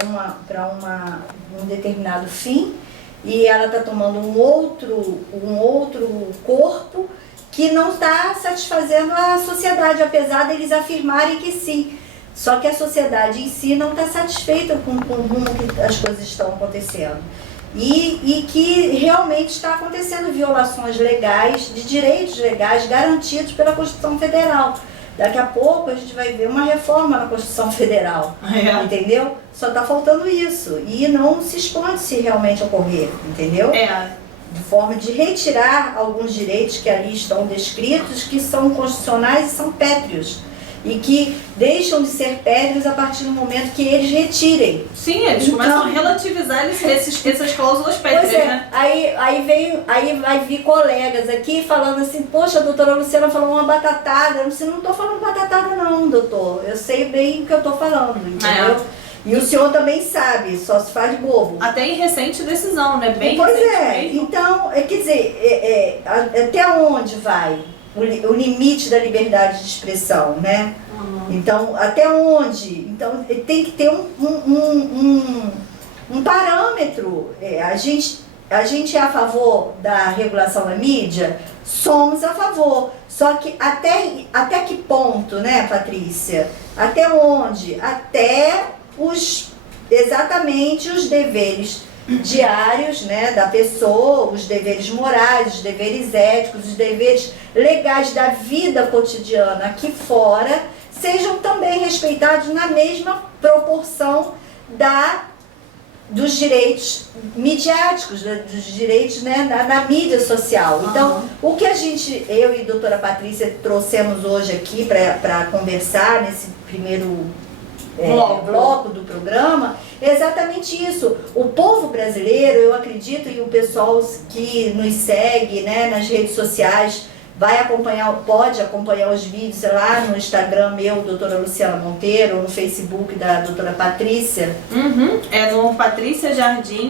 um determinado fim e ela está tomando um outro corpo que não está satisfazendo a sociedade, apesar deles afirmarem que sim. Só que a sociedade em si não está satisfeita com o rumo que as coisas estão acontecendo. E que realmente está acontecendo violações legais, de direitos legais garantidos pela Constituição Federal. Daqui a pouco a gente vai ver uma reforma na Constituição Federal, entendeu? Só está faltando isso. E não se esconde se realmente ocorrer, entendeu? De forma de retirar alguns direitos que ali estão descritos, que são constitucionais e são pétreos. E que deixam de ser pétreos a partir do momento que eles retirem. Sim, eles começam a relativizar essas cláusulas pétreas, né? Aí vai vir colegas aqui falando assim, poxa, a doutora Luciana falou uma batatada. Eu não estou falando batatada não, doutor. Eu sei bem o que eu estou falando, entendeu? E o senhor também sabe, só se faz bobo. Até em recente decisão, né? Bem pois recente mesmo. Então, quer dizer, até onde vai o limite da liberdade de expressão, né? Então, até onde? Então, tem que ter um parâmetro. A gente é a favor da regulação da mídia? Somos a favor. Só que até que ponto, né, Patrícia? Até onde? Até exatamente os deveres diários, né, da pessoa, os deveres morais, os deveres éticos, os deveres legais da vida cotidiana aqui fora, sejam também respeitados na mesma proporção dos direitos midiáticos, dos direitos, né, na mídia social. Então, o que eu e a doutora Patrícia trouxemos hoje aqui para conversar nesse primeiro bloco do programa, é exatamente isso. O povo brasileiro, eu acredito, e o pessoal que nos segue, né, nas redes sociais, pode acompanhar os vídeos lá no Instagram meu, doutora Luciana Monteiro, ou no Facebook da doutora Patrícia. É no Patrícia Jardim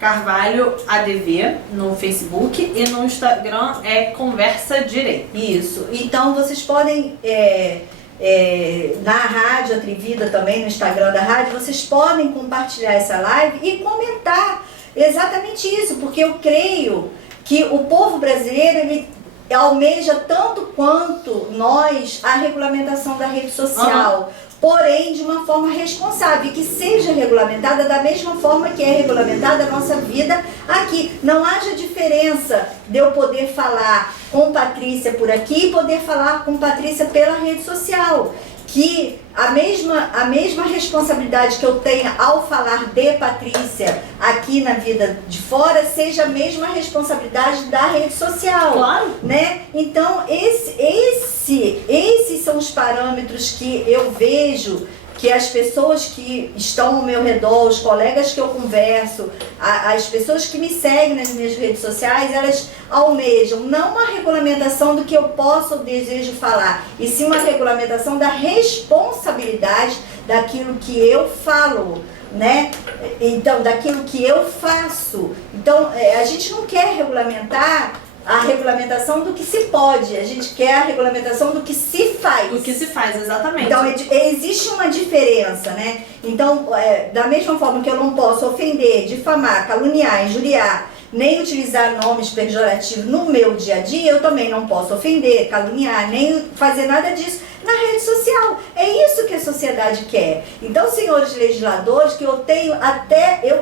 Carvalho ADV, no Facebook, e no Instagram é Conversa Direito. Isso. Então vocês podem... na Rádio Atrevida também, no Instagram da rádio, vocês podem compartilhar essa live e comentar exatamente isso, porque eu creio que o povo brasileiro, ele almeja tanto quanto nós a regulamentação da rede social, porém de uma forma responsável, e que seja regulamentada da mesma forma que é regulamentada a nossa vida aqui. Não haja diferença de eu poder falar com Patrícia por aqui e poder falar com Patrícia pela rede social. que a mesma responsabilidade que eu tenha ao falar de Patrícia aqui na vida de fora, seja a mesma responsabilidade da rede social. Claro. Né? Então, esses são os parâmetros que eu vejo que as pessoas que estão ao meu redor, os colegas que eu converso, as pessoas que me seguem nas minhas redes sociais, elas almejam não uma regulamentação do que eu posso ou desejo falar, e sim uma regulamentação da responsabilidade daquilo que eu falo, né? Então, daquilo que eu faço. Então, a gente não quer regulamentar a regulamentação do que se pode, a gente quer a regulamentação do que se faz. Do que se faz, exatamente. Então, existe uma diferença, né? Então, da mesma forma que eu não posso ofender, difamar, caluniar, injuriar, nem utilizar nomes pejorativos no meu dia a dia, eu também não posso ofender, caluniar, nem fazer nada disso na rede social. É isso que a sociedade quer. Então, senhores legisladores, que eu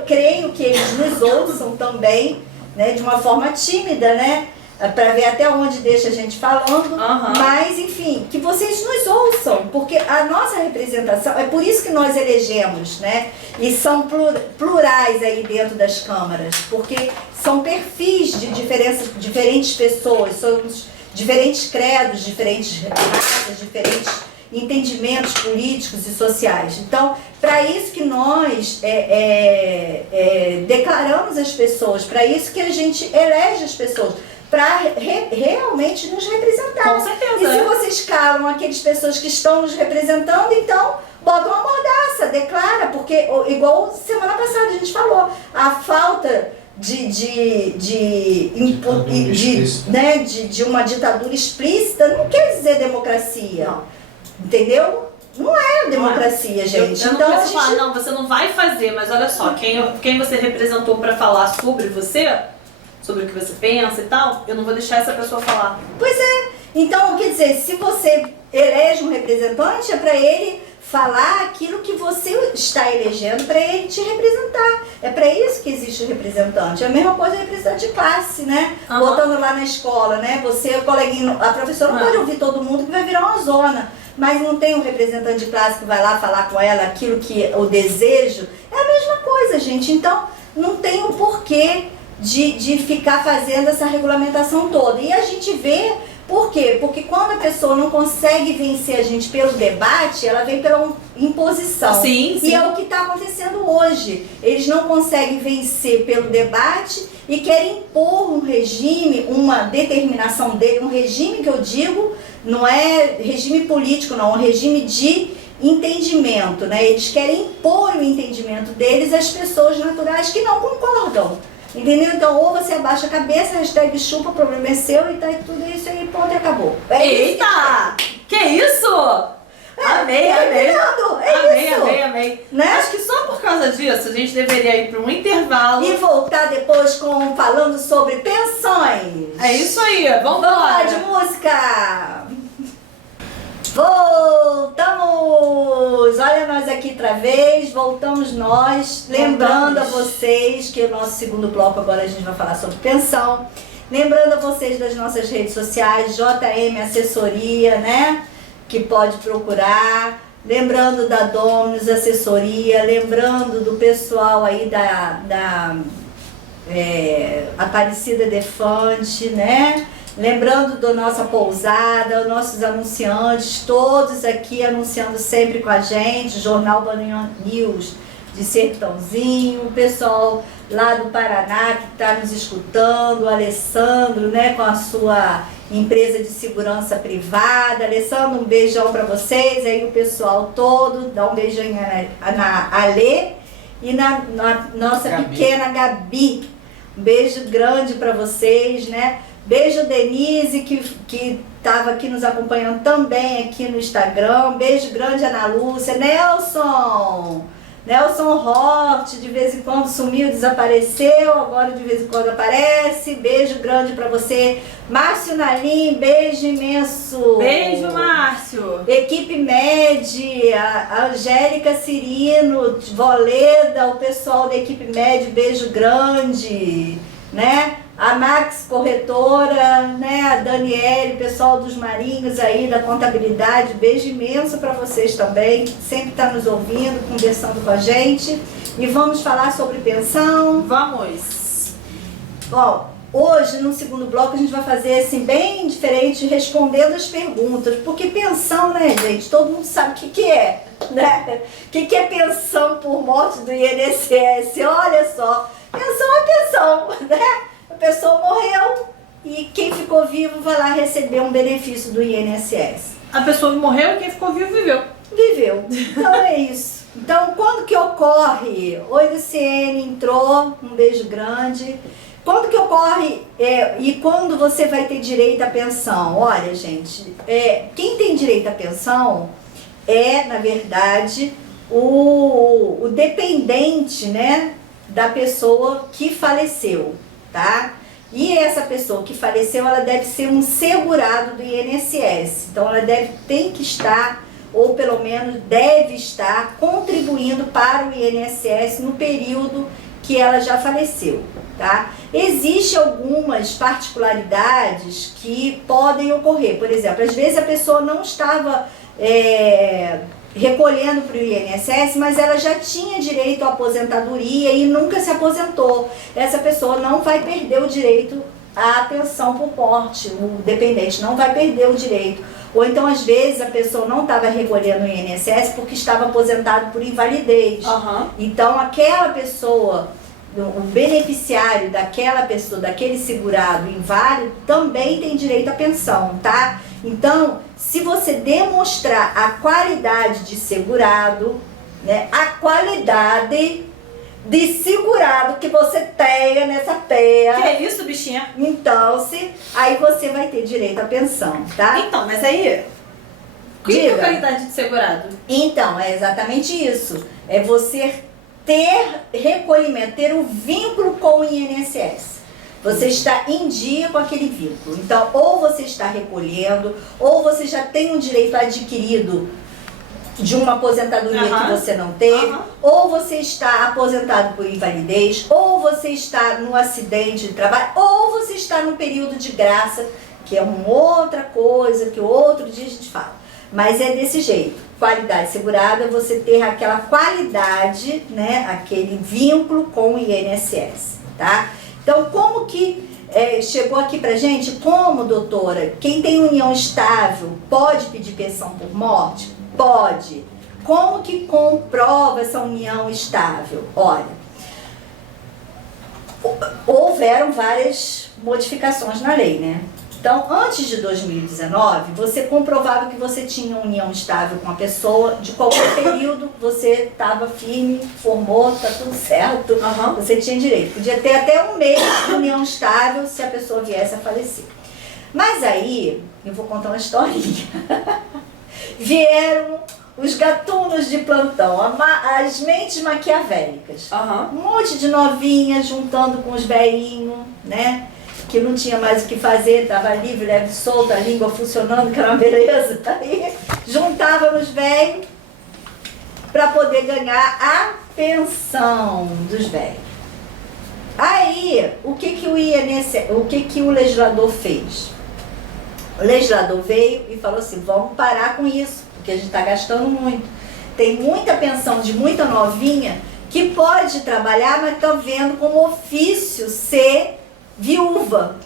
creio que eles nos ouçam também, né, de uma forma tímida, né, para ver até onde deixa a gente falando, mas enfim, que vocês nos ouçam, porque a nossa representação, é por isso que nós elegemos, né, e são plurais aí dentro das câmaras, porque são perfis de diferentes pessoas, somos diferentes credos, diferentes raças, diferentes entendimentos políticos e sociais. Então, para isso que nós declaramos as pessoas, para isso que a gente elege as pessoas, para realmente nos representar. Com certeza. E se vocês calam aquelas pessoas que estão nos representando, então bota uma mordaça, declara, porque igual semana passada a gente falou, a falta de uma ditadura explícita não quer dizer democracia. Não. Entendeu? Não é democracia, gente. Eu não então, posso falar, não, você não vai fazer, mas olha só, quem você representou para falar sobre você, sobre o que você pensa e tal, eu não vou deixar essa pessoa falar. Pois é. Então, quer dizer, se você elege um representante, é para ele falar aquilo que você está elegendo, para ele te representar. É para isso que existe o representante. É a mesma coisa do representante de classe, né? Botando lá na escola, né? Você, o coleguinho, a professora não pode ouvir todo mundo, que vai virar uma zona. Mas não tem um representante de classe que vai lá falar com ela aquilo que o desejo. É a mesma coisa, gente. Então, não tem um porquê de ficar fazendo essa regulamentação toda. E a gente vê, por quê? Porque quando a pessoa não consegue vencer a gente pelo debate, ela vem pela imposição. Sim, sim. E é o que está acontecendo hoje. Eles não conseguem vencer pelo debate e querem impor um regime, uma determinação dele, um regime que eu digo, não é regime político, não, é um regime de entendimento, né? Eles querem impor o entendimento deles às pessoas naturais que não concordam, entendeu? Então, ou você abaixa a cabeça, hashtag chupa, o problema é seu, e tá tudo isso aí, ponto, e acabou. Eita! Que isso? Amei. Né? Acho que só por causa disso a gente deveria ir para um intervalo. E voltar depois falando sobre pensões. É isso aí, vamos lá embora. De música. Voltamos! Olha nós aqui outra vez, voltamos nós. Lembrando a vocês que o nosso segundo bloco agora a gente vai falar sobre pensão. Lembrando a vocês das nossas redes sociais, JM Assessoria, né? Que pode procurar. Lembrando da Dominus Assessoria, lembrando do pessoal aí da Aparecida Defante, né? Lembrando da nossa pousada, nossos anunciantes, todos aqui anunciando sempre com a gente, Jornal Banho News de Sertãozinho, o pessoal lá do Paraná que está nos escutando, o Alessandro, né, com a sua empresa de segurança privada. Alessandro, um beijão para vocês, aí o pessoal todo, dá um beijão na Alê e na nossa Gabi. Pequena Gabi. Um beijo grande para vocês, né? Beijo Denise, que estava aqui nos acompanhando também aqui no Instagram. Beijo grande Ana Lúcia. Nelson Hort, de vez em quando sumiu, desapareceu, agora de vez em quando aparece. Beijo grande pra você. Márcio Nalim, beijo imenso. Beijo, Márcio. Equipe Med, a Angélica Cirino, Voleda, o pessoal da Equipe Med, beijo grande, né? a Max Corretora, né, a Daniele, pessoal dos Marinhos aí da contabilidade, beijo imenso para vocês também, que sempre está nos ouvindo, conversando com a gente. E vamos falar sobre pensão. Vamos! Bom, hoje no segundo bloco a gente vai fazer assim bem diferente, respondendo as perguntas, porque pensão, né, gente, todo mundo sabe o que que é, né? O que que é pensão por morte do INSS? Olha só, pensão é pensão, né? A pessoa morreu e quem ficou vivo vai lá receber um benefício do INSS. A pessoa morreu e quem ficou vivo viveu. Viveu. Então é isso. Então, quando que ocorre? Oi, Luciene, entrou, um beijo grande. Quando que ocorre e quando você vai ter direito à pensão? Olha, gente, quem tem direito à pensão é, na verdade, o dependente, né, da pessoa que faleceu, tá? E essa pessoa que faleceu, ela deve ser um segurado do INSS. Então, ela tem que estar, ou pelo menos deve estar, contribuindo para o INSS no período que ela já faleceu, tá? Existem algumas particularidades que podem ocorrer. Por exemplo, às vezes a pessoa não estava recolhendo para o INSS, mas ela já tinha direito à aposentadoria e nunca se aposentou. Essa pessoa não vai perder o direito à pensão por morte, o dependente não vai perder o direito. Ou então, às vezes, a pessoa não estava recolhendo o INSS porque estava aposentado por invalidez. Então, aquela pessoa, o beneficiário daquela pessoa, daquele segurado inválido, também tem direito à pensão, tá? Então, se você demonstrar a qualidade de segurado, né, a qualidade de segurado que você tenha nessa terra. Que é isso, bichinha? Então, aí você vai ter direito à pensão, tá? Então, mas aí, o que é a qualidade de segurado? Então, é exatamente isso. É você ter recolhimento, ter um vínculo com o INSS. Você está em dia com aquele vínculo. Então, ou você está recolhendo, ou você já tem um direito adquirido de uma aposentadoria que você não teve, ou você está aposentado por invalidez, ou você está no acidente de trabalho, ou você está num período de graça, que é uma outra coisa, que outro dia a gente fala. Mas é desse jeito. Qualidade segurada é você ter aquela qualidade, né, aquele vínculo com o INSS, tá? Então, como que chegou aqui pra gente? Como, doutora, quem tem união estável pode pedir pensão por morte? Pode. Como que comprova essa união estável? Olha, houveram várias modificações na lei, né? Então, antes de 2019, você comprovava que você tinha união estável com a pessoa, de qualquer período, você estava firme, formou, tá tudo certo, você tinha direito. Podia ter até um mês de união estável se a pessoa viesse a falecer. Mas aí, eu vou contar uma historinha. Vieram os gatunos de plantão, as mentes maquiavélicas. Um monte de novinhas juntando com os velhinhos, né? Que não tinha mais o que fazer, estava livre, leve, solta, a língua funcionando, que era uma beleza. Aí juntava nos velhos para poder ganhar a pensão dos velhos. Aí, o que o legislador fez? O legislador veio e falou assim, vamos parar com isso, porque a gente está gastando muito. Tem muita pensão de muita novinha que pode trabalhar, mas está vendo como ofício ser viúva,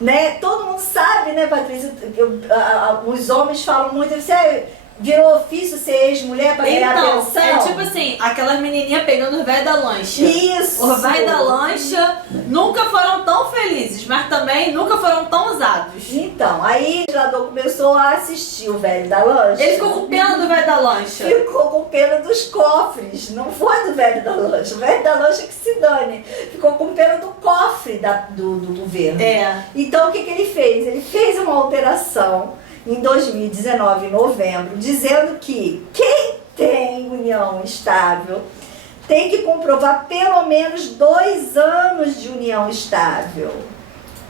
né? Todo mundo sabe, né, Patrícia? Os homens falam muito, você virou ofício ser ex-mulher para ganhar pensão? É tipo assim, aquelas menininhas pegando os velhos da lancha. Isso! Os velhos da lancha nunca foram tão felizes, mas também nunca foram tão usados. Então, aí o legislador começou a assistir o velho da lancha. Ele ficou com pena do velho da lancha. Ficou com pena dos cofres, não foi do velho da lancha. O velho da lancha que se dane. Ficou com pena do cofre do governo. Então, o que ele fez? Ele fez uma alteração em 2019, em novembro, dizendo que quem tem união estável tem que comprovar pelo menos 2 anos de união estável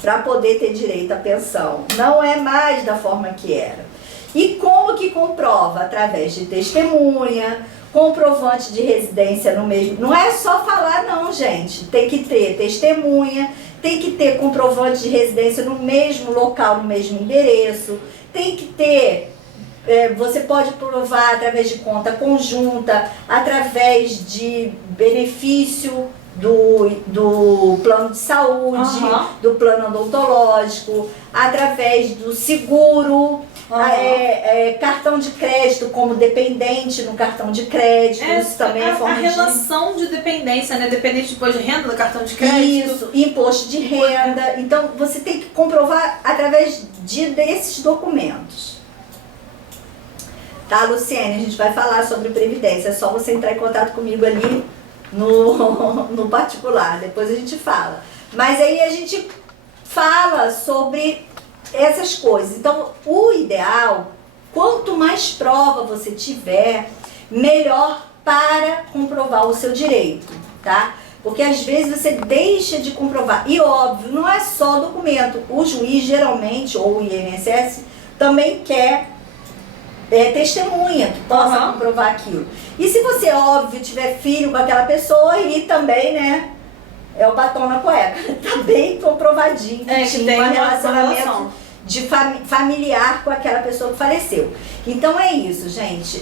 para poder ter direito à pensão. Não é mais da forma que era. E como que comprova? Através de testemunha, comprovante de residência no mesmo... Não é só falar não, gente. Tem que ter testemunha, tem que ter comprovante de residência no mesmo local, no mesmo endereço, tem que ter, você pode provar através de conta conjunta, através de benefício do plano de saúde, do plano odontológico, através do seguro, cartão de crédito como dependente no cartão de crédito, isso também é forma a relação de dependência, né? Dependente de imposto de renda do cartão de crédito. Isso, imposto de renda. Então, você tem que comprovar através desses documentos. Tá, Luciene? A gente vai falar sobre Previdência. É só você entrar em contato comigo ali no particular. Depois a gente fala. Mas aí a gente fala sobre essas coisas. Então, o ideal, quanto mais prova você tiver, melhor para comprovar o seu direito, tá? Porque às vezes você deixa de comprovar. E óbvio, não é só documento. O juiz geralmente, ou o INSS, também quer testemunha que possa comprovar aquilo. E se você, óbvio, tiver filho com aquela pessoa, e também, né, é o batom na cueca. Tá bem comprovadinho que tinha um relacionamento de familiar com aquela pessoa que faleceu. Então é isso, gente.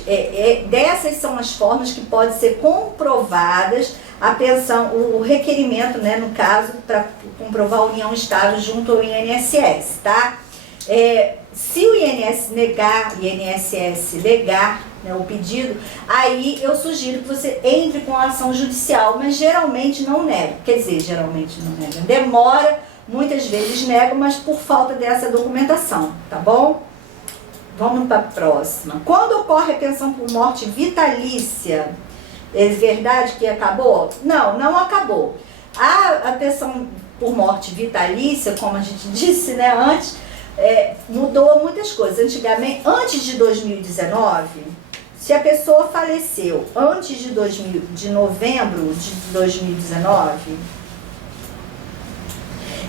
Dessas são as formas que podem ser comprovadas a pensão, o requerimento, né, no caso, para comprovar a união estável junto ao INSS, tá? Se o INSS negar, né, o pedido, aí eu sugiro que você entre com a ação judicial, mas geralmente não nega. Quer dizer, geralmente não nega. Demora, muitas vezes nega, mas por falta dessa documentação, tá bom? Vamos para a próxima. Quando ocorre a pensão por morte vitalícia, é verdade que acabou? Não, não acabou. A pensão por morte vitalícia, como a gente disse, né, antes, mudou muitas coisas. Antigamente, antes de 2019, se a pessoa faleceu antes de novembro de 2019,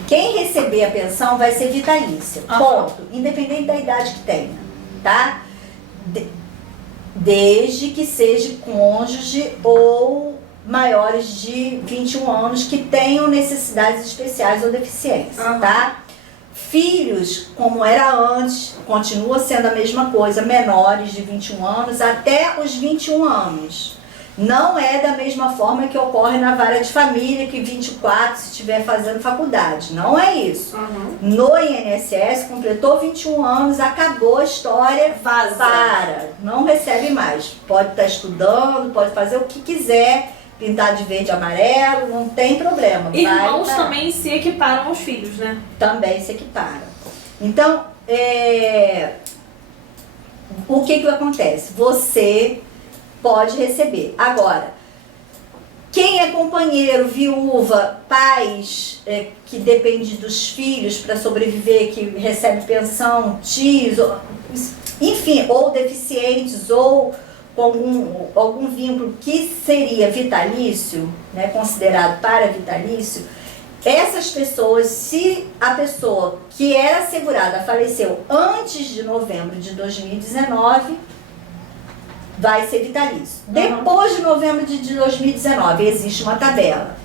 quem receber a pensão vai ser vitalícia, ponto, independente da idade que tenha, tá? Desde que seja cônjuge ou maiores de 21 anos que tenham necessidades especiais ou deficiência, tá? Filhos, como era antes, continua sendo a mesma coisa, menores de 21 anos até os 21 anos. Não é da mesma forma que ocorre na vara de família, que 24 se estiver fazendo faculdade. Não é isso. No INSS, completou 21 anos, acabou a história, para. Não recebe mais. Pode estar estudando, pode fazer o que quiser, pintar de verde e amarelo, não tem problema. Irmãos também se equiparam aos filhos, né? Também se equiparam. Então, o que acontece? Você pode receber. Agora, quem é companheiro, viúva, pais que depende dos filhos para sobreviver, que recebe pensão, tios, enfim, ou deficientes, ou com algum vínculo que seria vitalício, né, considerado para vitalício, essas pessoas, se a pessoa que era segurada faleceu antes de novembro de 2019, vai ser vitalício. Depois de novembro de 2019, existe uma tabela.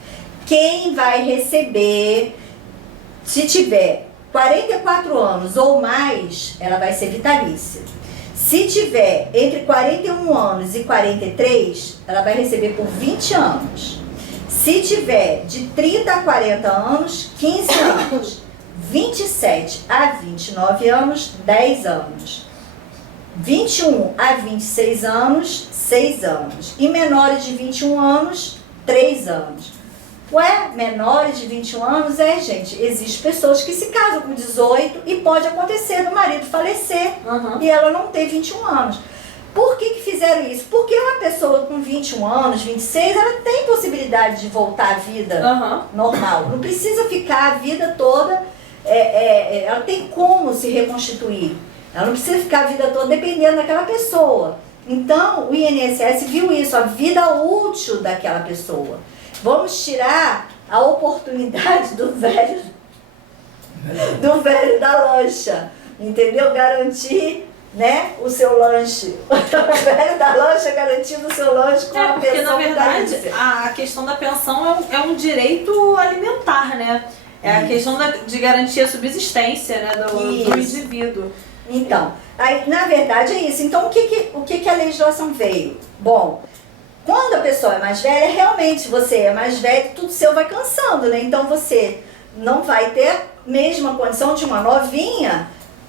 Quem vai receber, se tiver 44 anos ou mais, ela vai ser vitalícia. Se tiver entre 41 anos e 43, ela vai receber por 20 anos. Se tiver de 30 a 40 anos, 15 anos. 27 a 29 anos, 10 anos. 21 a 26 anos, 6 anos. E menores de 21 anos, 3 anos. Menores de 21 anos, gente, existem pessoas que se casam com 18 e pode acontecer do marido falecer e ela não ter 21 anos. Por que fizeram isso? Porque uma pessoa com 21 anos, 26, ela tem possibilidade de voltar à vida normal. Não precisa ficar a vida toda, ela tem como se reconstituir. Ela não precisa ficar a vida toda dependendo daquela pessoa. Então, o INSS viu isso, a vida útil daquela pessoa. Vamos tirar a oportunidade do velho da lancha, entendeu? Garantir, né, o seu lanche. O velho da lancha garantindo o seu lanche com a pensão. Porque, na verdade, a questão da pensão é um direito alimentar, né? É a questão de garantir a subsistência, né, do indivíduo. Então, aí, na verdade é isso. Então, o que a legislação veio? Bom, quando a pessoa é mais velha, realmente você é mais velho, tudo seu vai cansando, né? Então você não vai ter a mesma condição de uma novinha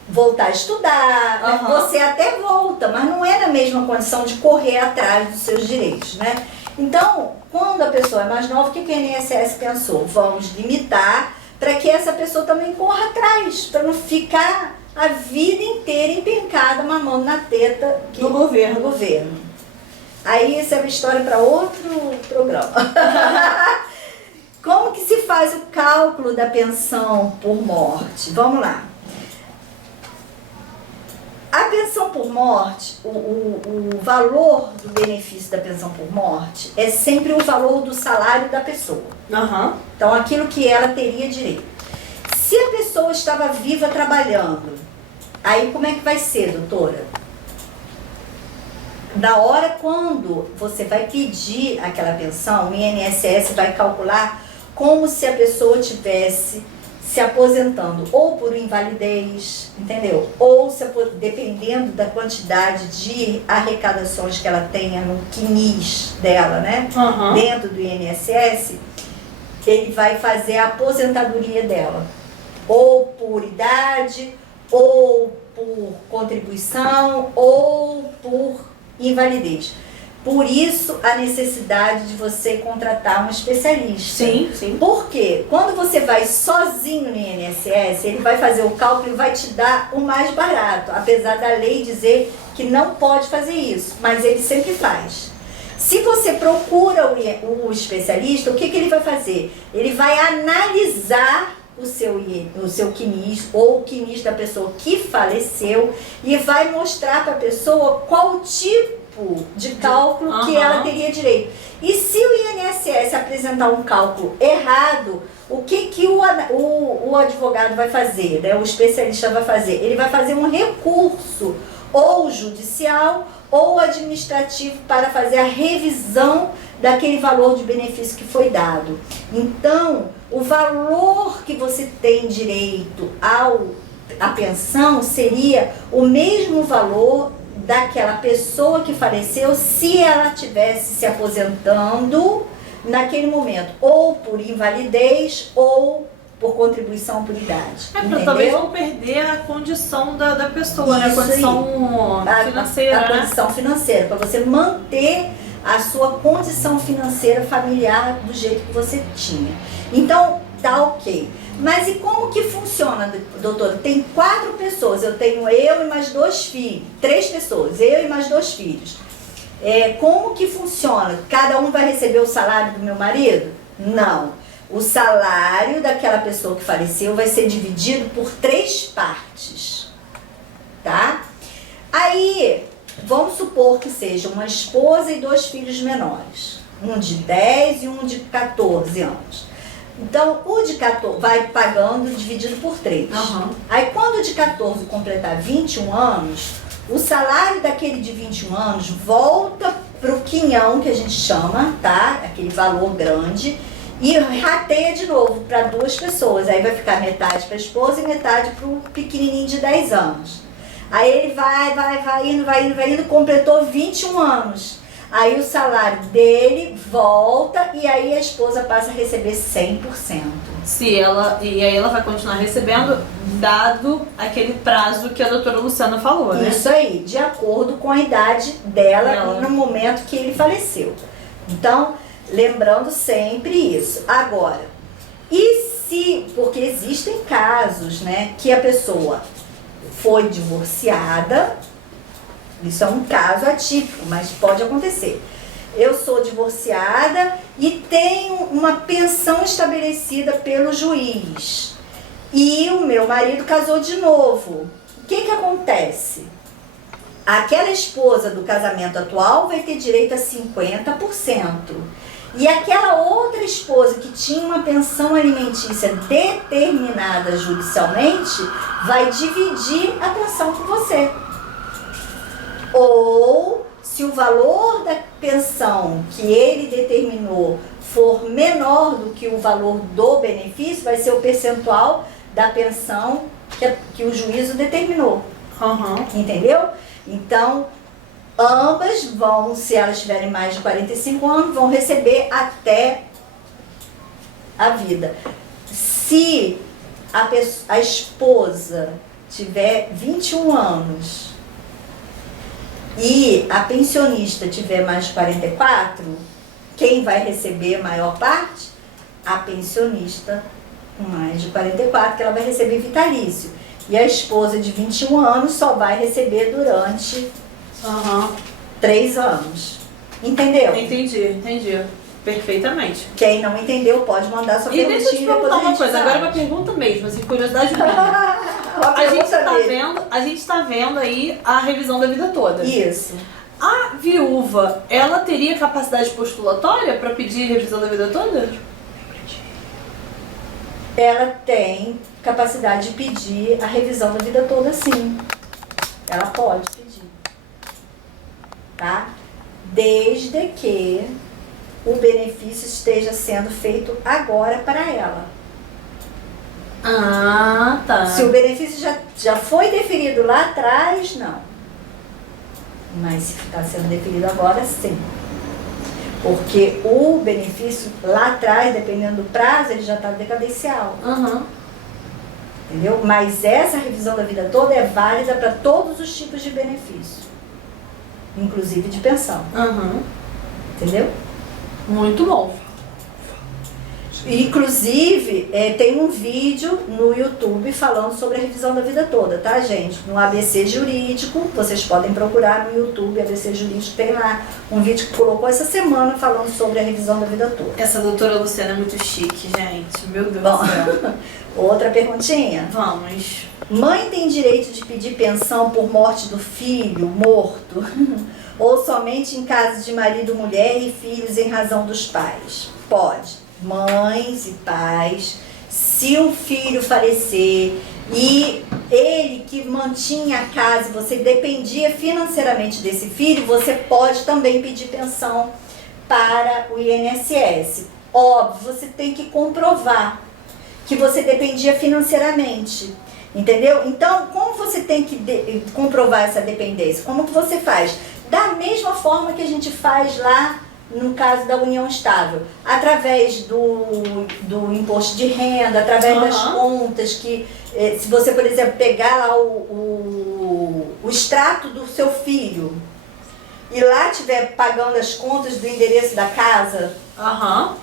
voltar a estudar, né? Você até volta, mas não é na mesma condição de correr atrás dos seus direitos, né? Então, quando a pessoa é mais nova, o que a INSS pensou? Vamos limitar para que essa pessoa também corra atrás, para não ficar a vida inteira empencada mamando na teta do governo. Aí isso é uma história para outro programa. Como que se faz o cálculo da pensão por morte? Vamos lá. A pensão por morte, o valor do benefício da pensão por morte é sempre o valor do salário da pessoa. Então, aquilo que ela teria direito. Se a pessoa estava viva trabalhando, aí como é que vai ser, doutora? Na hora quando você vai pedir aquela pensão, o INSS vai calcular como se a pessoa tivesse se aposentando ou por invalidez, entendeu? Ou dependendo da quantidade de arrecadações que ela tenha no CNIS dela, né? Dentro do INSS, ele vai fazer a aposentadoria dela. Ou por idade, ou por contribuição, ou por invalidez. Por isso, a necessidade de você contratar um especialista. Sim. Porque quando você vai sozinho no INSS, ele vai fazer o cálculo e vai te dar o mais barato. Apesar da lei dizer que não pode fazer isso, mas ele sempre faz. Se você procura o especialista, o que ele vai fazer? Ele vai analisar o seu CNIS ou o CNIS da pessoa que faleceu e vai mostrar para a pessoa qual tipo de cálculo que ela teria direito. E se o INSS apresentar um cálculo errado, o que o advogado vai fazer, né? O especialista vai fazer? Ele vai fazer um recurso ou judicial ou administrativo para fazer a revisão daquele valor de benefício que foi dado. Então, o valor que você tem direito à pensão seria o mesmo valor daquela pessoa que faleceu se ela tivesse se aposentando naquele momento, ou por invalidez ou por contribuição por idade. Talvez não perder a condição da pessoa, né? A condição financeira. A condição financeira, para você manter a sua condição financeira familiar do jeito que você tinha. Então, tá ok. Mas e como que funciona, doutora? Tem 4 pessoas, eu tenho eu e mais 2 filhos, 3 pessoas, eu e mais 2 filhos. Como que funciona? Cada um vai receber o salário do meu marido? Não. O salário daquela pessoa que faleceu vai ser dividido por 3 partes, tá? Aí, vamos supor que seja uma esposa e 2 filhos menores, um de 10 e um de 14 anos. Então, o de 14 vai pagando dividido por 3. Aí, quando o de 14 completar 21 anos, o salário daquele de 21 anos volta para o quinhão, que a gente chama, tá? Aquele valor grande, e rateia de novo para 2 pessoas. Aí vai ficar metade para a esposa e metade para o pequenininho de 10 anos. Aí ele vai indo, completou 21 anos. Aí o salário dele volta e aí a esposa passa a receber 100%. E aí ela vai continuar recebendo, dado aquele prazo que a doutora Luciana falou, né? Isso aí, de acordo com a idade dela no momento que ele faleceu. Então, lembrando sempre isso. Agora, porque existem casos, né, que a pessoa foi divorciada. Isso é um caso atípico, mas pode acontecer. Eu sou divorciada e tenho uma pensão estabelecida pelo juiz. E o meu marido casou de novo. O que acontece? Aquela esposa do casamento atual vai ter direito a 50%. E aquela outra esposa que tinha uma pensão alimentícia determinada judicialmente vai dividir a pensão com você. Ou, se o valor pensão que ele determinou for menor do que o valor do benefício, vai ser o percentual da pensão que o juízo determinou. Entendeu? Então, ambas vão, se elas tiverem mais de 45 anos, vão receber até a vida. Se a esposa tiver 21 anos e a pensionista tiver mais de 44, quem vai receber a maior parte? A pensionista com mais de 44, que ela vai receber vitalício. E a esposa de 21 anos só vai receber durante 3 anos. Entendeu? Entendi. Perfeitamente. Quem não entendeu pode mandar sua perguntinha. E deixa eu te perguntar uma coisa, agora uma pergunta mesmo, assim, curiosidade minha. A gente tá vendo aí a revisão da vida toda. Isso. A viúva, ela teria capacidade postulatória para pedir revisão da vida toda? Ela tem capacidade de pedir a revisão da vida toda, sim. Ela pode pedir. Tá? Desde que o benefício esteja sendo feito agora para ela. Ah, tá. Se o benefício já foi definido lá atrás, não. Mas se está sendo definido agora, sim. Porque o benefício lá atrás, dependendo do prazo, ele já está decadencial. Entendeu? Mas essa revisão da vida toda é válida para todos os tipos de benefício. Inclusive de pensão. Entendeu? Muito bom. Inclusive, tem um vídeo no YouTube falando sobre a revisão da vida toda, tá, gente? No ABC Jurídico, vocês podem procurar no YouTube, ABC Jurídico, tem lá um vídeo que colocou essa semana falando sobre a revisão da vida toda. Essa doutora Luciana é muito chique, gente. Meu Deus do céu. Outra perguntinha? Vamos. Mãe tem direito de pedir pensão por morte do filho morto? Ou somente em caso de marido, mulher e filhos em razão dos pais? Pode. Mães e pais, se o filho falecer e ele que mantinha a casa, você dependia financeiramente desse filho, você pode também pedir pensão para o INSS. Óbvio, você tem que comprovar que você dependia financeiramente, entendeu? Então, como você tem que comprovar essa dependência? Como que você faz? Da mesma forma que a gente faz lá no caso da união estável, através do imposto de renda, através das contas, que se você, por exemplo, pegar lá o extrato do seu filho e lá estiver pagando as contas do endereço da casa,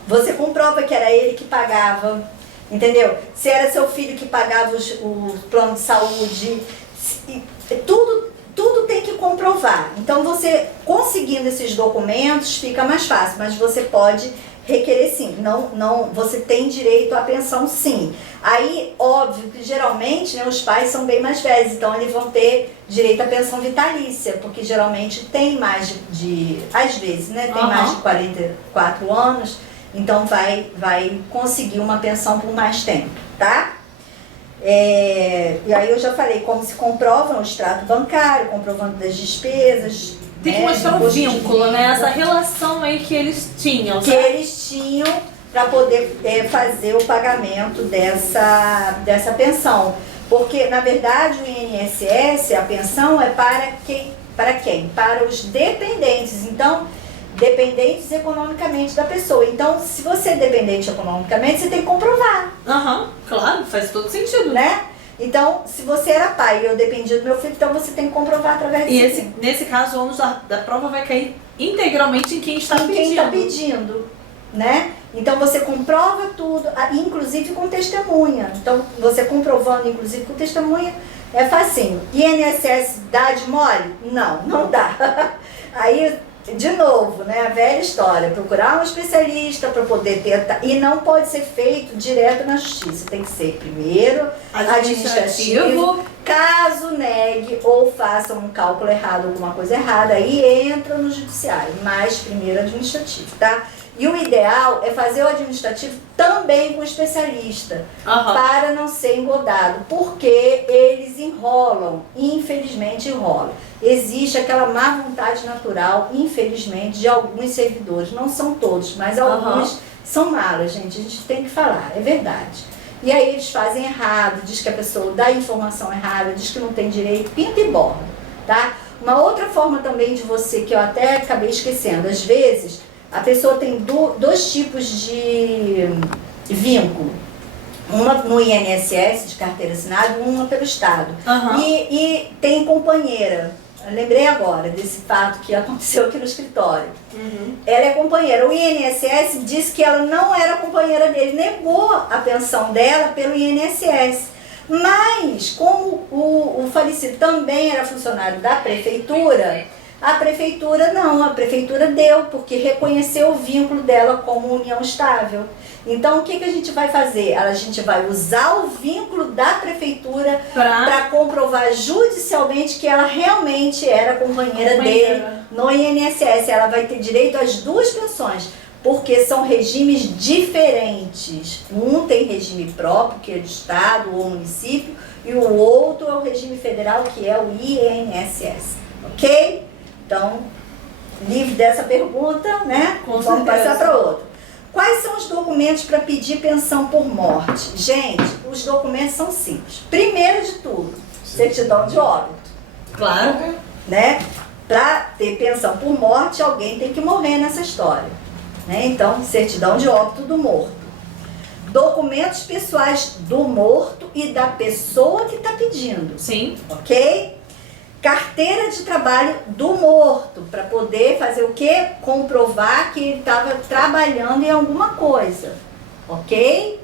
você comprova que era ele que pagava, entendeu? Se era seu filho que pagava o plano de saúde, tudo tem que comprovar. Então, você conseguindo esses documentos fica mais fácil, mas você pode requerer sim. Não, você tem direito à pensão sim. Aí, óbvio que geralmente, né, os pais são bem mais velhos, então eles vão ter direito à pensão vitalícia, porque geralmente tem mais às vezes, né, tem mais de 44 anos, então vai conseguir uma pensão por mais tempo, tá? E aí eu já falei como se comprova o extrato bancário, comprovando das despesas. Tem que mostrar o vínculo, né? Essa relação aí que eles tinham. Que eles tinham para poder fazer o pagamento dessa pensão. Porque, na verdade, o INSS, a pensão é para quem? Para os dependentes. Então, dependentes economicamente da pessoa. Então, se você é dependente economicamente, você tem que comprovar. Claro, faz todo sentido. Né? Então, se você era pai e eu dependia do meu filho, então você tem que comprovar através disso. E nesse caso, o ônus da prova vai cair integralmente em quem está pedindo. Quem está pedindo, né? Então, você comprova tudo, inclusive com testemunha. Então, você comprovando, inclusive com testemunha, é facinho. INSS dá de mole? Não dá. Aí, de novo, né, a velha história, procurar um especialista para poder tentar, e não pode ser feito direto na justiça, tem que ser primeiro administrativo, caso negue ou faça um cálculo errado, alguma coisa errada, aí entra no judiciário, mas primeiro administrativo, tá? E o ideal é fazer o administrativo também com especialista, para não ser engodado, porque eles enrolam, infelizmente enrolam. Existe aquela má vontade natural, infelizmente, de alguns servidores, não são todos, mas alguns são malas, gente, a gente tem que falar, é verdade. E aí eles fazem errado, diz que a pessoa dá informação errada, diz que não tem direito, pinta e borda, tá? Uma outra forma também de você, que eu até acabei esquecendo, às vezes a pessoa tem dois tipos de vínculo. Uma no INSS, de carteira assinada, uma pelo Estado. E tem companheira. Eu lembrei agora desse fato que aconteceu aqui no escritório. Ela é companheira. O INSS disse que ela não era companheira dele, negou a pensão dela pelo INSS. Mas, como o falecido também era funcionário da prefeitura, a prefeitura deu, porque reconheceu o vínculo dela como união estável. Então, o que a gente vai fazer? A gente vai usar o vínculo da prefeitura para comprovar judicialmente que ela realmente era companheira dele no INSS. Ela vai ter direito às duas pensões, porque são regimes diferentes. Um tem regime próprio, que é do Estado ou município, e o outro é o regime federal, que é o INSS. Ok? Então, livre dessa pergunta, né? Vamos passar para outra. Quais são os documentos para pedir pensão por morte? Gente, os documentos são simples. Primeiro de tudo, certidão de óbito. Claro. Né? Para ter pensão por morte, alguém tem que morrer nessa história. Né? Então, certidão de óbito do morto. Documentos pessoais do morto e da pessoa que está pedindo. Sim. Ok? Carteira de trabalho do morto, para poder fazer o quê? Comprovar que ele estava trabalhando em alguma coisa, ok?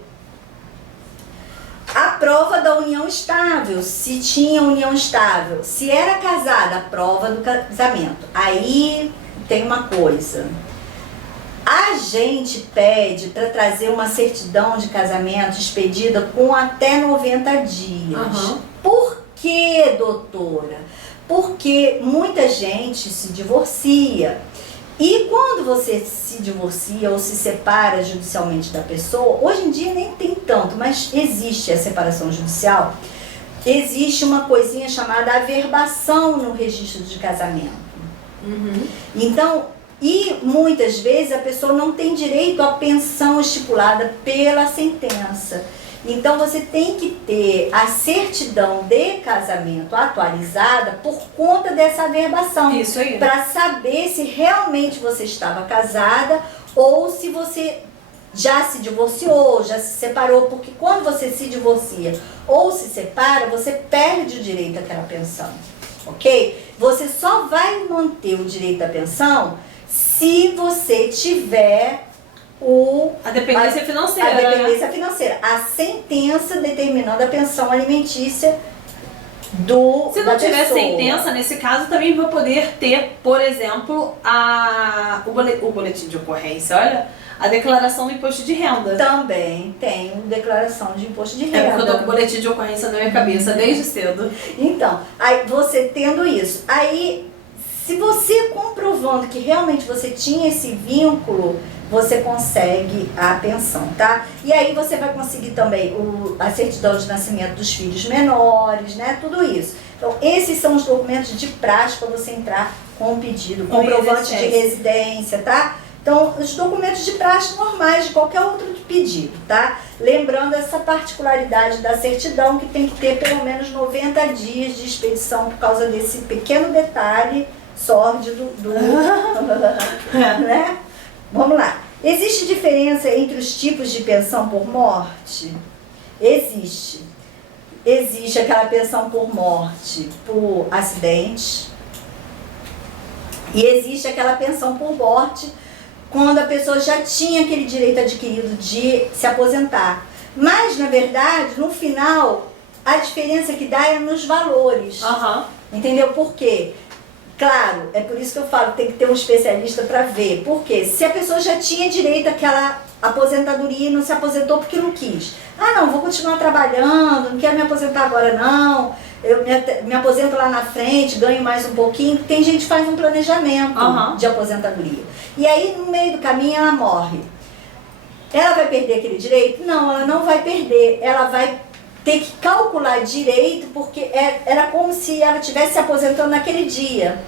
A prova da união estável, se tinha união estável. Se era casada, a prova do casamento. Aí tem uma coisa. A gente pede para trazer uma certidão de casamento expedida com até 90 dias. Por quê, doutora? Porque muita gente se divorcia. E quando você se divorcia ou se separa judicialmente da pessoa, hoje em dia nem tem tanto, mas existe a separação judicial, existe uma coisinha chamada averbação no registro de casamento. Então, e muitas vezes a pessoa não tem direito à pensão estipulada pela sentença. Então você tem que ter a certidão de casamento atualizada por conta dessa averbação. Isso aí. Para saber se realmente você estava casada ou se você já se divorciou, já se separou. Porque quando você se divorcia ou se separa, você perde o direito àquela pensão. Ok? Você só vai manter o direito à pensão se você tiver a dependência financeira. A dependência financeira. A sentença determinando a pensão alimentícia Se não tiver sentença, nesse caso, também vai poder ter, por exemplo, o boletim de ocorrência, olha, a declaração do imposto de renda. Também tem declaração de imposto de renda. É porque eu tô com o boletim de ocorrência na minha cabeça desde cedo. Então, aí você tendo isso, aí se você comprovando que realmente você tinha esse vínculo, você consegue a pensão, tá? E aí você vai conseguir também a certidão de nascimento dos filhos menores, né? Tudo isso. Então, esses são os documentos de praxe para você entrar com o pedido, comprovante de residência, tá? Então, os documentos de praxe normais de qualquer outro pedido, tá? Lembrando essa particularidade da certidão, que tem que ter pelo menos 90 dias de expedição por causa desse pequeno detalhe sórdido né? Vamos lá. Existe diferença entre os tipos de pensão por morte? Existe. Existe aquela pensão por morte por acidente. E existe aquela pensão por morte quando a pessoa já tinha aquele direito adquirido de se aposentar. Mas, na verdade, no final, a diferença que dá é nos valores. Entendeu? Por quê? Claro, é por isso que eu falo, tem que ter um especialista para ver. Por quê? Se a pessoa já tinha direito àquela aposentadoria e não se aposentou porque não quis. Ah, não, vou continuar trabalhando, não quero me aposentar agora não. eu me aposento lá na frente, ganho mais um pouquinho. Tem gente que faz um planejamento de aposentadoria. E aí, no meio do caminho, ela morre. Ela vai perder aquele direito? Não, ela não vai perder. Ela vai ter que calcular direito, porque era como se ela estivesse se aposentando naquele dia.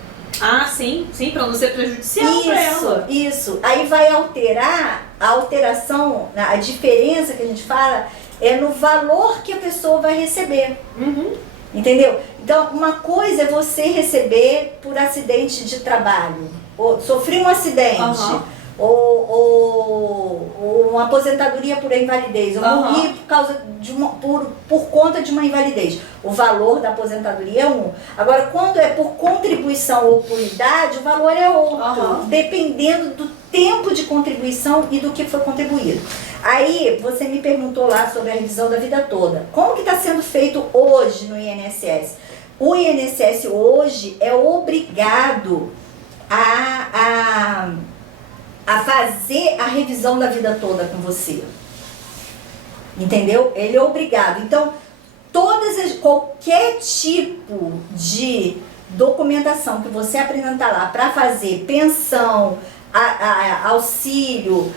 Ah, sim, para não ser prejudicial para ela. Isso. Aí vai alterar, a alteração, a diferença que a gente fala é no valor que a pessoa vai receber. Entendeu? Então, uma coisa é você receber por acidente de trabalho, ou sofri um acidente, ou uma aposentadoria por invalidez, ou morri por causa de por conta de uma invalidez. O valor da aposentadoria é um. Agora, quando é por contribuição ou por idade, o valor é outro, dependendo do tempo de contribuição e do que foi contribuído. Aí, você me perguntou lá sobre a revisão da vida toda. Como que está sendo feito hoje no INSS? O INSS hoje é obrigado a fazer a revisão da vida toda com você. Entendeu? Ele é obrigado. Então, qualquer tipo de documentação que você apresentar lá para fazer pensão, auxílio,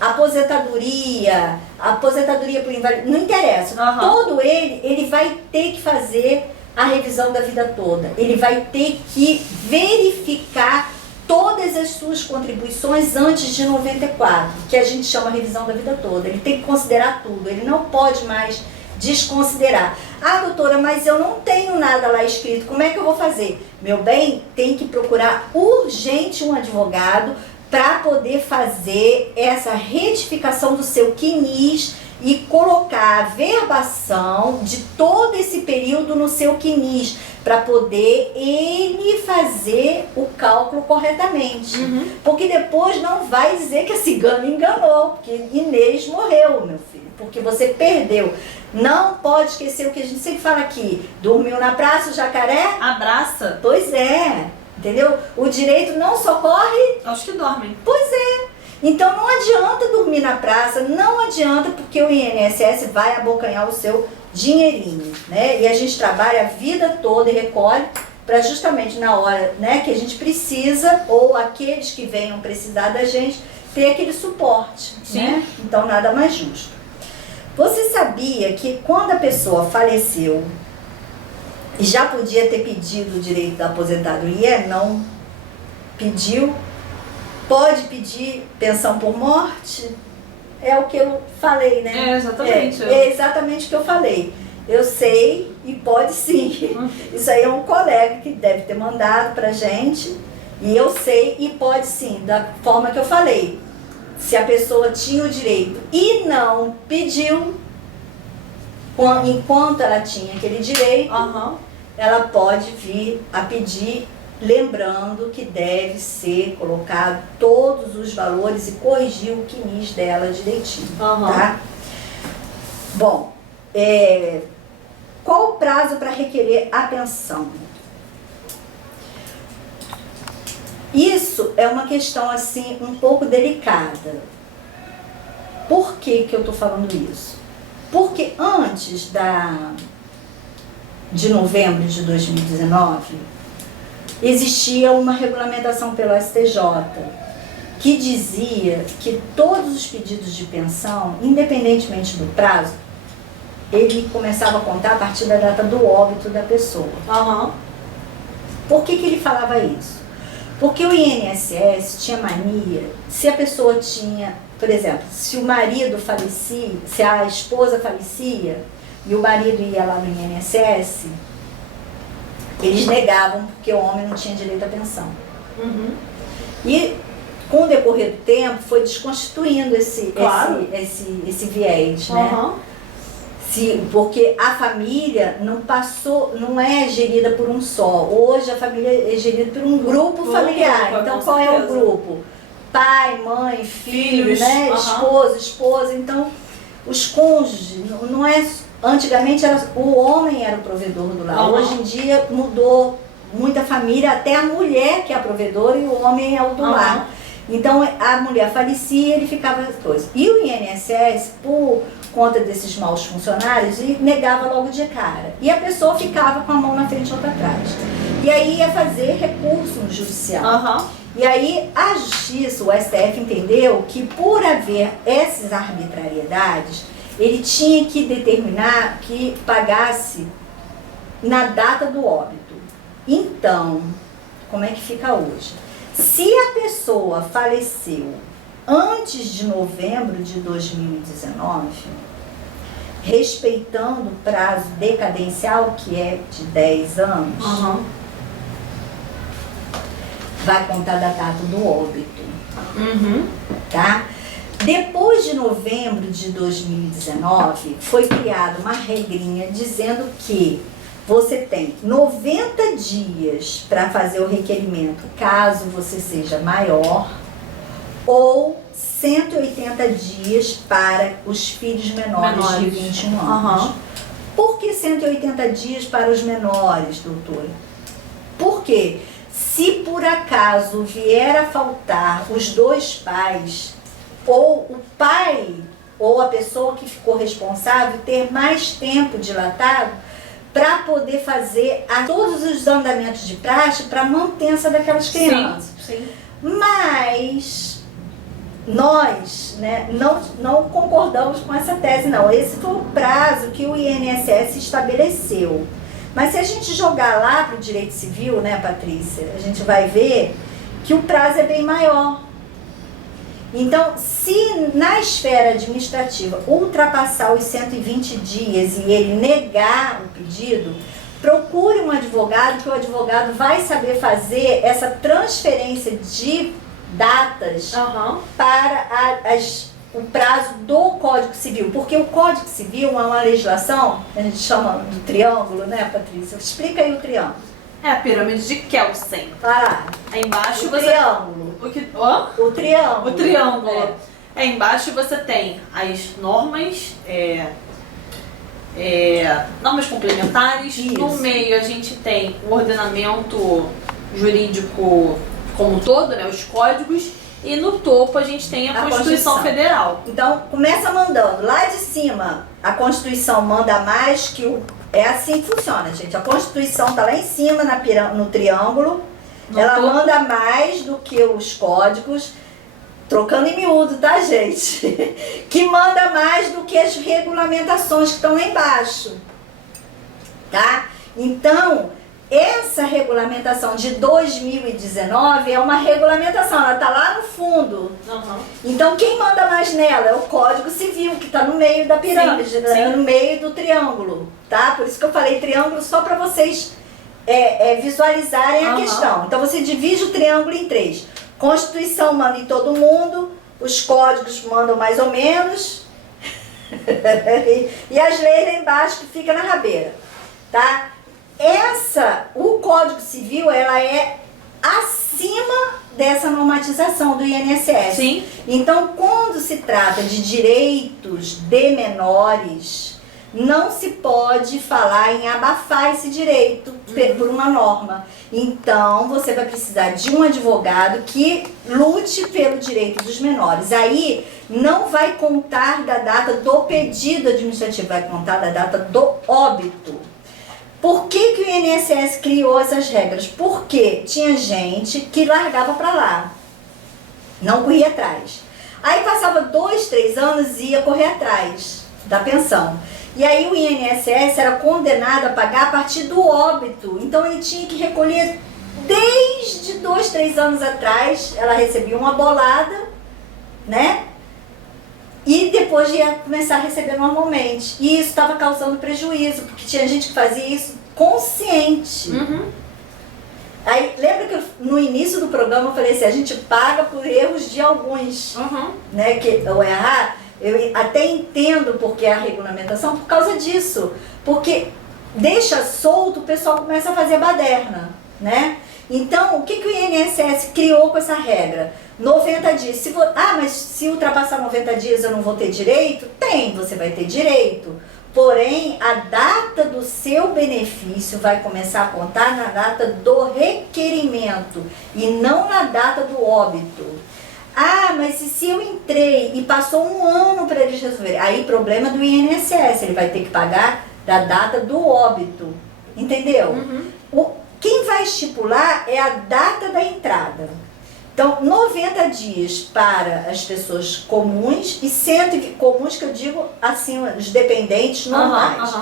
aposentadoria por invalidez, não interessa. Todo ele vai ter que fazer a revisão da vida toda. Ele vai ter que verificar todas as suas contribuições antes de 94, que a gente chama revisão da vida toda. Ele tem que considerar tudo, ele não pode mais desconsiderar. Ah, doutora, mas eu não tenho nada lá escrito, como é que eu vou fazer? Meu bem, tem que procurar urgente um advogado para poder fazer essa retificação do seu CNIS e colocar a verbação de todo esse período no seu CNIS, para poder ele fazer o cálculo corretamente. Porque depois não vai dizer que a cigana enganou, porque Inês morreu, meu filho, porque você perdeu. Não pode esquecer o que a gente sempre fala aqui: dormiu na praça, o jacaré abraça. Pois é, entendeu? O direito não socorre aos que dormem. Pois é. Então não adianta dormir na praça, não adianta, porque o INSS vai abocanhar o seu dinheirinho, né? E a gente trabalha a vida toda e recolhe para justamente na hora, né, que a gente precisa, ou aqueles que venham precisar da gente, ter aquele suporte, né? Então nada mais justo. Você sabia que quando a pessoa faleceu e já podia ter pedido o direito da aposentadoria, não pediu, pode pedir pensão por morte? É o que eu falei, né? É exatamente. É exatamente o que eu falei. Eu sei e pode sim. Isso aí é um colega que deve ter mandado pra gente. E eu sei e pode sim, da forma que eu falei. Se a pessoa tinha o direito e não pediu, enquanto ela tinha aquele direito, ela pode vir a pedir, lembrando que deve ser colocado todos os valores e corrigir o CNIS dela direitinho, tá? Bom, qual o prazo para requerer a pensão? Isso é uma questão assim um pouco delicada. Por que que eu estou falando isso? Porque antes de novembro de 2019, existia uma regulamentação pelo STJ que dizia que todos os pedidos de pensão, independentemente do prazo, ele começava a contar a partir da data do óbito da pessoa. Por que que ele falava isso? Porque o INSS tinha mania, se a pessoa tinha, por exemplo, se o marido falecia, se a esposa falecia e o marido ia lá no INSS, eles negavam porque o homem não tinha direito à pensão. E com o decorrer do tempo foi desconstituindo esse viés, né? Porque a família não é gerida por um só. Hoje a família é gerida por um grupo familiar. Então qual é o grupo? Pai, mãe, filhos, né? Esposa. Então os cônjuges, não é... Antigamente o homem era o provedor do lar. Hoje em dia mudou muita família, até a mulher que é a provedora e o homem é o do lar. Então a mulher falecia e ele ficava as coisas. E o INSS, por conta desses maus funcionários e negava logo de cara. E a pessoa ficava com a mão na frente e outra atrás. E aí ia fazer recurso no judicial. Aham. E aí a justiça, o STF, entendeu que por haver essas arbitrariedades, ele tinha que determinar que pagasse na data do óbito. Então, como é que fica hoje? Se a pessoa faleceu antes de novembro de 2019, respeitando o prazo decadencial, que é de 10 anos, Aham. vai contar da data do óbito, Uhum. tá? Depois de novembro de 2019, foi criada uma regrinha dizendo que você tem 90 dias para fazer o requerimento, caso você seja maior, ou 180 dias para os filhos menores de 21 anos. Aham. Por que 180 dias para os menores, doutora? Por quê? Se por acaso vier a faltar os dois pais, ou o pai ou a pessoa que ficou responsável ter mais tempo dilatado para poder fazer todos os andamentos de praxe para a mantença daquelas crianças. Sim. Mas nós, né, não concordamos com essa tese, não. Esse foi o prazo que o INSS estabeleceu. Mas se a gente jogar lá para o direito civil, né, Patrícia, a gente vai ver que o prazo é bem maior. Então, se na esfera administrativa ultrapassar os 120 dias e ele negar o pedido, procure um advogado, que o advogado vai saber fazer essa transferência de datas Aham. para o prazo do Código Civil. Porque o Código Civil é uma legislação, a gente chama do triângulo, né, Patrícia? Explica aí o triângulo. É a pirâmide de Kelsen. Vai lá. Aí embaixo O você... triângulo. O que... Ó? O triângulo. O triângulo. É. Aí embaixo você tem as normas, normas complementares. Isso. No meio a gente tem o ordenamento jurídico como um todo, né, os códigos. E no topo a gente tem a Constituição Federal. Então, começa mandando. Lá de cima, a Constituição manda mais que o... É assim que funciona, gente. A Constituição está lá em cima, no triângulo. Ela manda mais do que os códigos. Trocando em miúdo, tá, gente? Que manda mais do que as regulamentações que estão lá embaixo. Tá? Então, essa regulamentação de 2019 é uma regulamentação, ela está lá no fundo. Uhum. Então, quem manda mais nela é o Código Civil, que está no meio da pirâmide, Sim, né? sim. No meio do triângulo, tá? Por isso que eu falei triângulo, só para vocês visualizarem a Uhum. questão. Então, você divide o triângulo em 3. Constituição manda em todo mundo, os códigos mandam mais ou menos, e as leis lá embaixo que fica na rabeira, tá? O Código Civil, ela é acima dessa normatização do INSS. Sim. Então, quando se trata de direitos de menores, não se pode falar em abafar esse direito por uma norma. Então, você vai precisar de um advogado que lute pelo direito dos menores. Aí, não vai contar da data do pedido administrativo, vai contar da data do óbito. Por que que o INSS criou essas regras? Porque tinha gente que largava para lá, não corria atrás. Aí passava 2, 3 anos e ia correr atrás da pensão. E aí o INSS era condenado a pagar a partir do óbito. Então ele tinha que recolher desde 2, 3 anos atrás, ela recebia uma bolada, né? E depois ia começar a receber normalmente. E isso estava causando prejuízo, porque tinha gente que fazia isso consciente. Uhum. Aí, lembra que no início do programa eu falei assim, a gente paga por erros de alguns, Uhum. né? Que ao errar, eu até entendo porque a regulamentação por causa disso. Porque deixa solto, o pessoal começa a fazer baderna, né? Então, o que que o INSS criou com essa regra? 90 dias. Mas se ultrapassar 90 dias eu não vou ter direito? Tem, você vai ter direito. Porém, a data do seu benefício vai começar a contar na data do requerimento e não na data do óbito. Ah, mas e se eu entrei e passou um ano para eles resolverem? Aí, problema do INSS, ele vai ter que pagar da data do óbito. Entendeu? Quem vai estipular é a data da entrada. Então, 90 dias para as pessoas comuns e 120 comuns, que eu digo assim, os dependentes normais.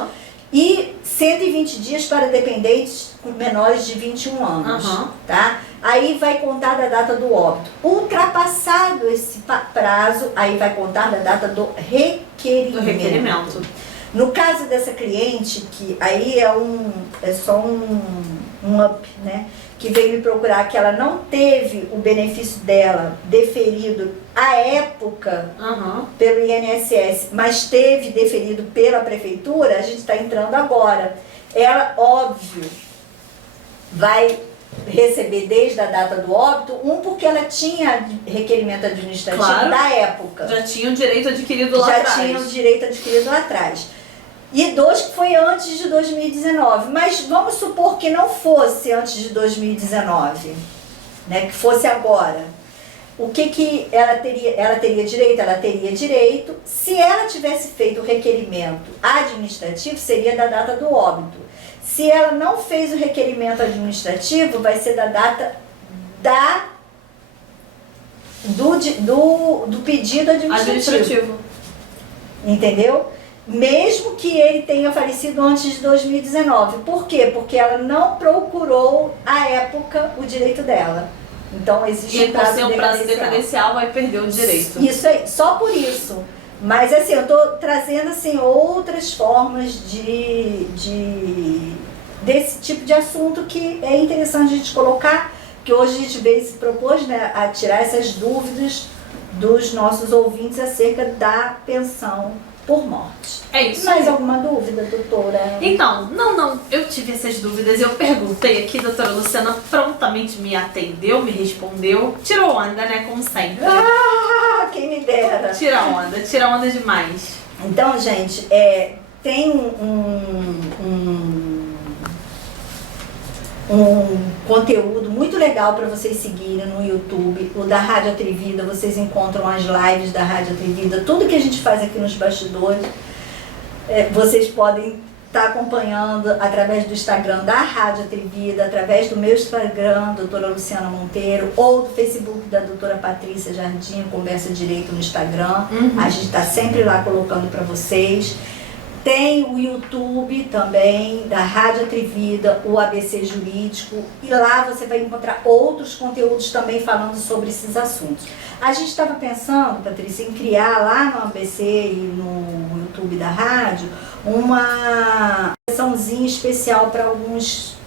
E 120 dias para dependentes com menores de 21 anos, tá? Aí vai contar da data do óbito. Ultrapassado esse prazo, aí vai contar da data do requerimento. No caso dessa cliente, que aí é só um up, né? Que veio me procurar, que ela não teve o benefício dela deferido à época pelo INSS, mas teve deferido pela prefeitura, a gente está entrando agora. Ela, óbvio, vai receber desde a data do óbito, porque ela tinha requerimento administrativo da época. Já tinha o direito adquirido lá atrás. Já tinha o direito adquirido lá atrás. E 2 que foi antes de 2019. Mas vamos supor que não fosse antes de 2019, né? Que fosse agora. O que ela teria? Ela teria direito? Ela teria direito. Se ela tivesse feito o requerimento administrativo, seria da data do óbito. Se ela não fez o requerimento administrativo, vai ser da data do pedido administrativo. Entendeu? Mesmo que ele tenha falecido antes de 2019. Por quê? Porque ela não procurou, à época, o direito dela. Então, existe um prazo decadencial, vai perder o direito. Isso aí, só por isso. Mas, assim, eu estou trazendo, assim, outras formas desse tipo de assunto que é interessante a gente colocar, que hoje a gente veio se propôs, né, a tirar essas dúvidas dos nossos ouvintes acerca da pensão por morte. É isso. Mais alguma dúvida, doutora? Então, não, eu tive essas dúvidas, eu perguntei aqui, a doutora Luciana prontamente me atendeu, me respondeu, tirou onda, né, como sempre. Ah, quem me dera. Tira onda demais. Então, gente, tem um conteúdo muito legal para vocês seguirem no YouTube, o da Rádio Atrevida. Vocês encontram as lives da Rádio Atrevida, tudo que a gente faz aqui nos bastidores, vocês podem estar acompanhando através do Instagram da Rádio Atrevida, através do meu Instagram, doutora Luciana Monteiro, ou do Facebook da doutora Patrícia Jardim, Conversa Direito no Instagram. A gente está sempre lá colocando para vocês. Tem o YouTube também, da Rádio Atrevida, o ABC Jurídico, e lá você vai encontrar outros conteúdos também falando sobre esses assuntos. A gente estava pensando, Patrícia, em criar lá no ABC e no YouTube da rádio uma sessãozinha especial para alguns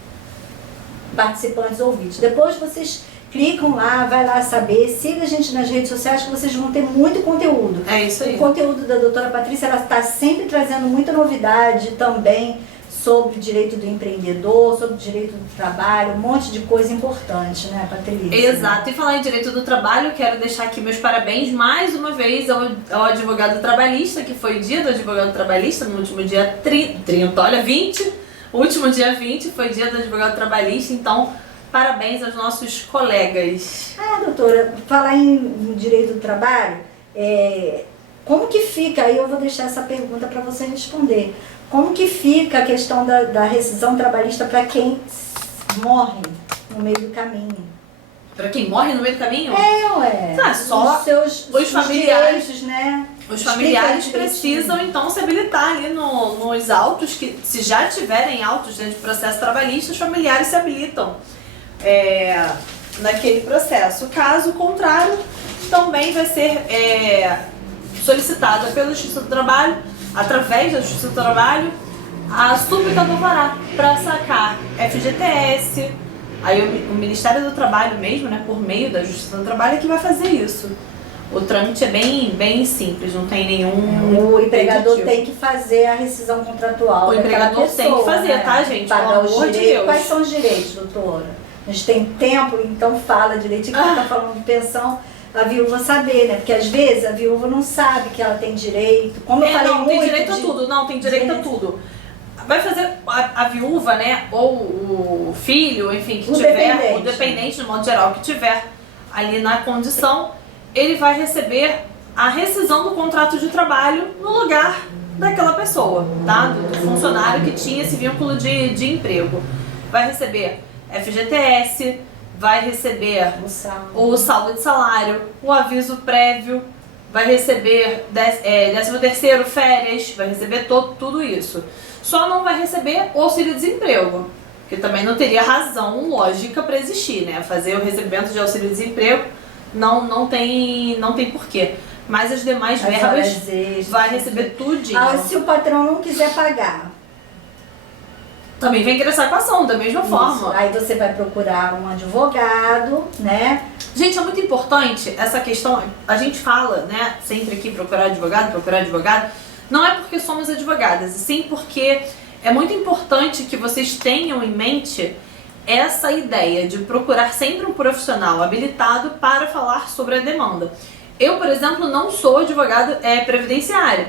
participantes ouvintes. Depois vocês clicam lá, vai lá saber, siga a gente nas redes sociais que vocês vão ter muito conteúdo. É isso aí. O conteúdo da doutora Patrícia, ela está sempre trazendo muita novidade também sobre o direito do empreendedor, sobre o direito do trabalho, um monte de coisa importante, né, Patrícia? Exato. E falar em direito do trabalho, quero deixar aqui meus parabéns mais uma vez ao advogado trabalhista, que foi o dia do advogado trabalhista, no último dia 20, o último dia 20 foi dia do advogado trabalhista, então parabéns aos nossos colegas. Ah, doutora, falar em direito do trabalho, como que fica, aí eu vou deixar essa pergunta para você responder, como que fica a questão da rescisão trabalhista para quem morre no meio do caminho? Para quem morre no meio do caminho? Só os familiares, direitos, né? Os familiares precisam então se habilitar ali nos autos, que se já tiverem autos dentro de processo trabalhista, os familiares se habilitam naquele processo. Caso contrário, também vai ser solicitada pela Justiça do Trabalho, através da Justiça do Trabalho, a súplica do alvará para sacar FGTS. Aí o Ministério do Trabalho mesmo, né, por meio da Justiça do Trabalho, é que vai fazer isso. O trâmite é bem simples, não tem nenhum... O empregador tem que fazer a rescisão contratual. O empregador tem que fazer, tá, gente? Pagar os direitos. Quais são os direitos, doutora? A gente tem tempo, então fala direitinho, que tá falando de pensão, a viúva saber, né? Porque às vezes a viúva não sabe que ela tem direito. Como eu falei muito... Tem direito a tudo, tem direito a tudo. Vai fazer a viúva, né? Ou o filho, enfim, que tiver, o dependente, de modo geral, que tiver ali na condição, ele vai receber a rescisão do contrato de trabalho no lugar daquela pessoa, tá? Do funcionário que tinha esse vínculo de emprego. Vai receber FGTS, vai receber o saldo de salário, o aviso prévio, vai receber 13º, férias, vai receber tudo isso. Só não vai receber o auxílio-desemprego, que também não teria razão lógica para existir, né? Fazer o recebimento de auxílio-desemprego não tem porquê. Mas as demais verbas vai receber tudinho. Se o patrão não quiser pagar, também vem ingressar com a ação, da mesma forma. Aí você vai procurar um advogado, né? Gente, é muito importante essa questão, a gente fala, né, sempre aqui procurar advogado, não é porque somos advogadas, e sim porque é muito importante que vocês tenham em mente essa ideia de procurar sempre um profissional habilitado para falar sobre a demanda. Eu, por exemplo, não sou advogada previdenciária.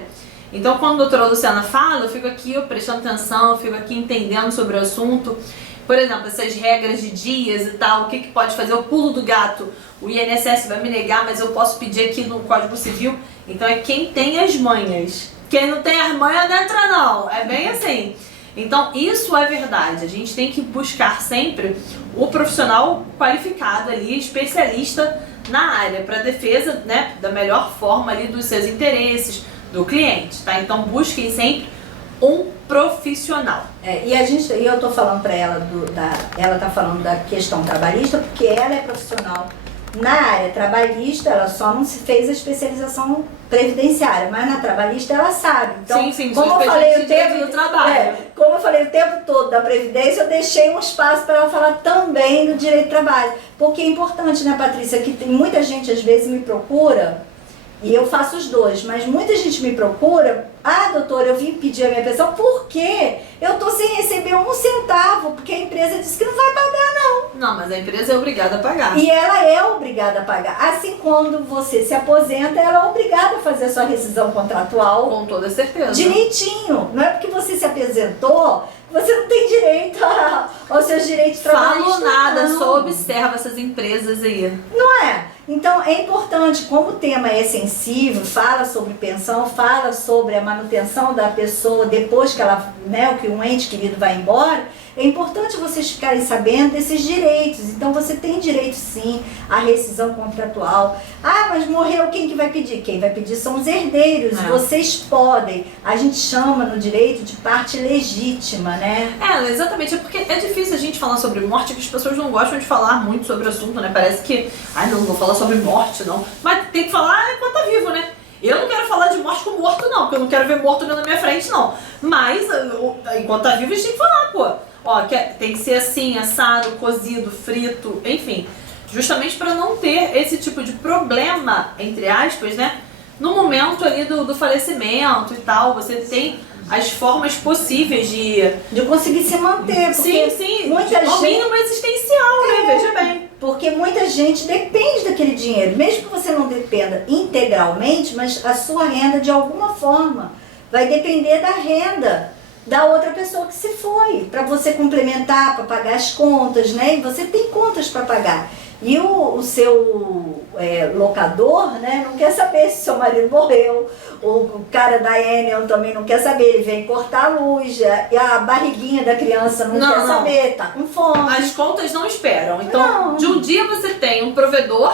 Então, quando a doutora Luciana fala, eu fico aqui prestando atenção, eu fico aqui entendendo sobre o assunto. Por exemplo, essas regras de dias e tal, o que pode fazer? O pulo do gato. O INSS vai me negar, mas eu posso pedir aqui no Código Civil. Então, é quem tem as manhas. Quem não tem as manhas não entra não. É bem assim. Então, isso é verdade. A gente tem que buscar sempre o profissional qualificado ali, especialista na área, para defesa, né, da melhor forma ali dos seus interesses, do cliente, tá? Então, busquem sempre um profissional. E eu tô falando para ela, ela tá falando da questão trabalhista, porque ela é profissional na área trabalhista, ela só não se fez a especialização previdenciária, mas na trabalhista ela sabe. Então, sim, como eu falei o tempo do trabalho. Como eu falei o tempo todo da previdência, eu deixei um espaço para ela falar também do direito do trabalho, porque é importante, né, Patrícia, que tem muita gente às vezes me procura. E eu faço os dois, mas muita gente me procura, doutora, eu vim pedir a minha pensão porque eu tô sem receber um centavo, porque a empresa disse que não vai pagar não. Não, mas a empresa é obrigada a pagar. E ela é obrigada a pagar. Assim, quando você se aposenta, ela é obrigada a fazer a sua rescisão contratual. Com toda certeza. Direitinho. Não é porque você se aposentou, você não tem direito aos seus direitos trabalhistas. Falo nada, só observa essas empresas aí. Não é? Então, é importante, como o tema é sensível, fala sobre pensão, fala sobre a manutenção da pessoa depois que ela, né, que um ente querido vai embora, é importante vocês ficarem sabendo desses direitos. Então, você tem direito, sim, à rescisão contratual. Mas morreu, quem que vai pedir? Quem vai pedir são os herdeiros. Vocês podem. A gente chama no direito de parte legítima, né? Exatamente. É porque é difícil a gente falar sobre morte, que as pessoas não gostam de falar muito sobre o assunto, né? Parece que, não vou falar sobre morte, não. Mas tem que falar enquanto tá vivo, né? Eu não quero falar de morte com morto, não, porque eu não quero ver morto na minha frente, não. Mas, enquanto tá vivo, a gente tem que falar, pô. Tem que ser assim, assado, cozido, frito, enfim. Justamente para não ter esse tipo de problema, entre aspas, né? No momento ali do falecimento e tal, você tem as formas possíveis de conseguir se manter. Sim, ao mínimo existencial, né? Veja bem. Porque muita gente depende daquele dinheiro, mesmo que você não dependa integralmente, mas a sua renda de alguma forma vai depender da renda da outra pessoa que se foi, para você complementar, para pagar as contas, né? E você tem contas para pagar. E o seu locador, né, não quer saber se seu marido morreu, o cara da Enel também não quer saber, ele vem cortar a luz, e a barriguinha da criança não quer saber, tá com fome. As contas não esperam. Então, de um dia você tem um provedor,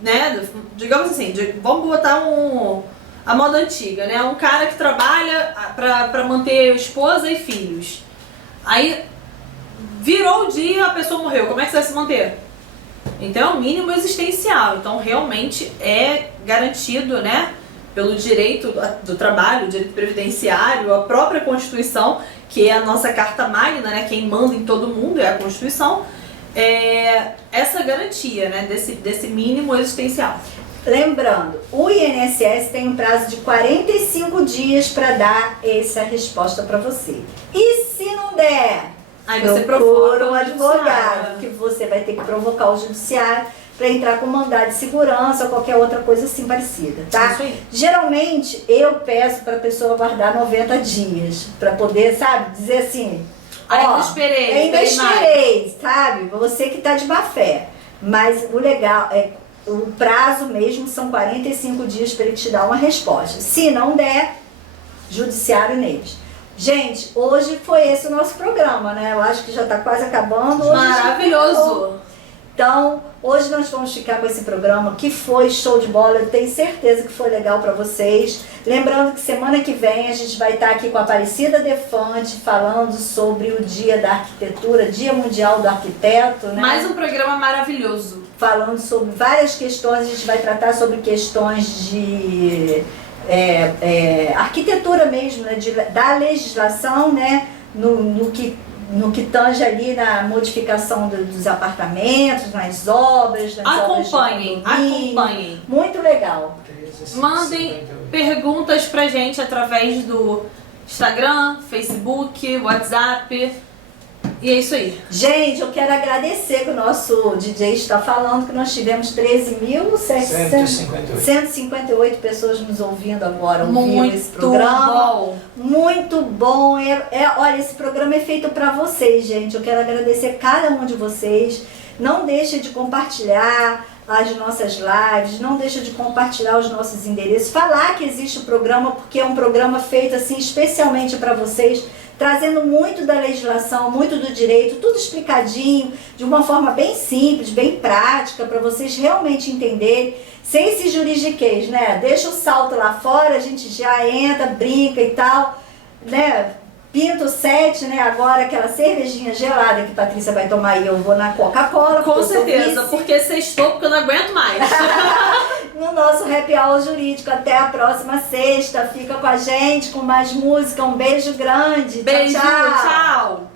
né, digamos assim, vamos botar a moda antiga, né, um cara que trabalha para manter esposa e filhos. Aí, virou o dia, a pessoa morreu, como é que você vai se manter? Então é o mínimo existencial. Então realmente é garantido, né, pelo direito do trabalho, o direito previdenciário, a própria Constituição, que é a nossa carta magna, né, quem manda em todo mundo é a Constituição, essa garantia, né, desse mínimo existencial. Lembrando, o INSS tem um prazo de 45 dias para dar essa resposta para você. E se não der? Aí você procura um advogado, que você vai ter que provocar o judiciário para entrar com mandado de segurança ou qualquer outra coisa assim parecida, tá? Isso aí. Geralmente, eu peço para a pessoa guardar 90 dias, para poder, sabe, dizer assim... Ainda esperei, sabe? Você que tá de má fé. Mas o legal é o prazo mesmo são 45 dias para ele te dar uma resposta. Se não der, judiciário neles. Gente, hoje foi esse o nosso programa, né? Eu acho que já está quase acabando. Hoje Maravilhoso! Então, hoje nós vamos ficar com esse programa que foi show de bola. Eu tenho certeza que foi legal para vocês. Lembrando que semana que vem a gente vai estar aqui com a Aparecida Defante falando sobre o Dia da Arquitetura, Dia Mundial do Arquiteto, né? Mais um programa maravilhoso. Falando sobre várias questões, a gente vai tratar sobre questões de arquitetura mesmo, né? Da legislação, né? No que tange ali na modificação dos apartamentos, nas obras, nas Acompanhem, obras de condomínio. acompanhem. Muito legal. Mandem perguntas pra gente através do Instagram, Facebook, WhatsApp. E é isso aí. Gente, eu quero agradecer que o nosso DJ está falando que nós tivemos 13.158 pessoas nos ouvindo agora, ouvindo esse programa. Bom. Muito bom. Olha, esse programa é feito para vocês, gente. Eu quero agradecer cada um de vocês. Não deixe de compartilhar as nossas lives, não deixe de compartilhar os nossos endereços, falar que existe o programa, porque é um programa feito assim especialmente para vocês, trazendo muito da legislação, muito do direito, tudo explicadinho, de uma forma bem simples, bem prática, para vocês realmente entenderem, sem esse juridiquês, né? Deixa o salto lá fora, a gente já entra, brinca e tal, né? Pinto o 7, né? Agora aquela cervejinha gelada que a Patrícia vai tomar e eu vou na Coca-Cola. Com certeza, porque sextou, porque eu não aguento mais. No nosso Happy Hour Jurídico. Até a próxima sexta. Fica com a gente com mais música. Um beijo grande. Beijo, tchau. tchau.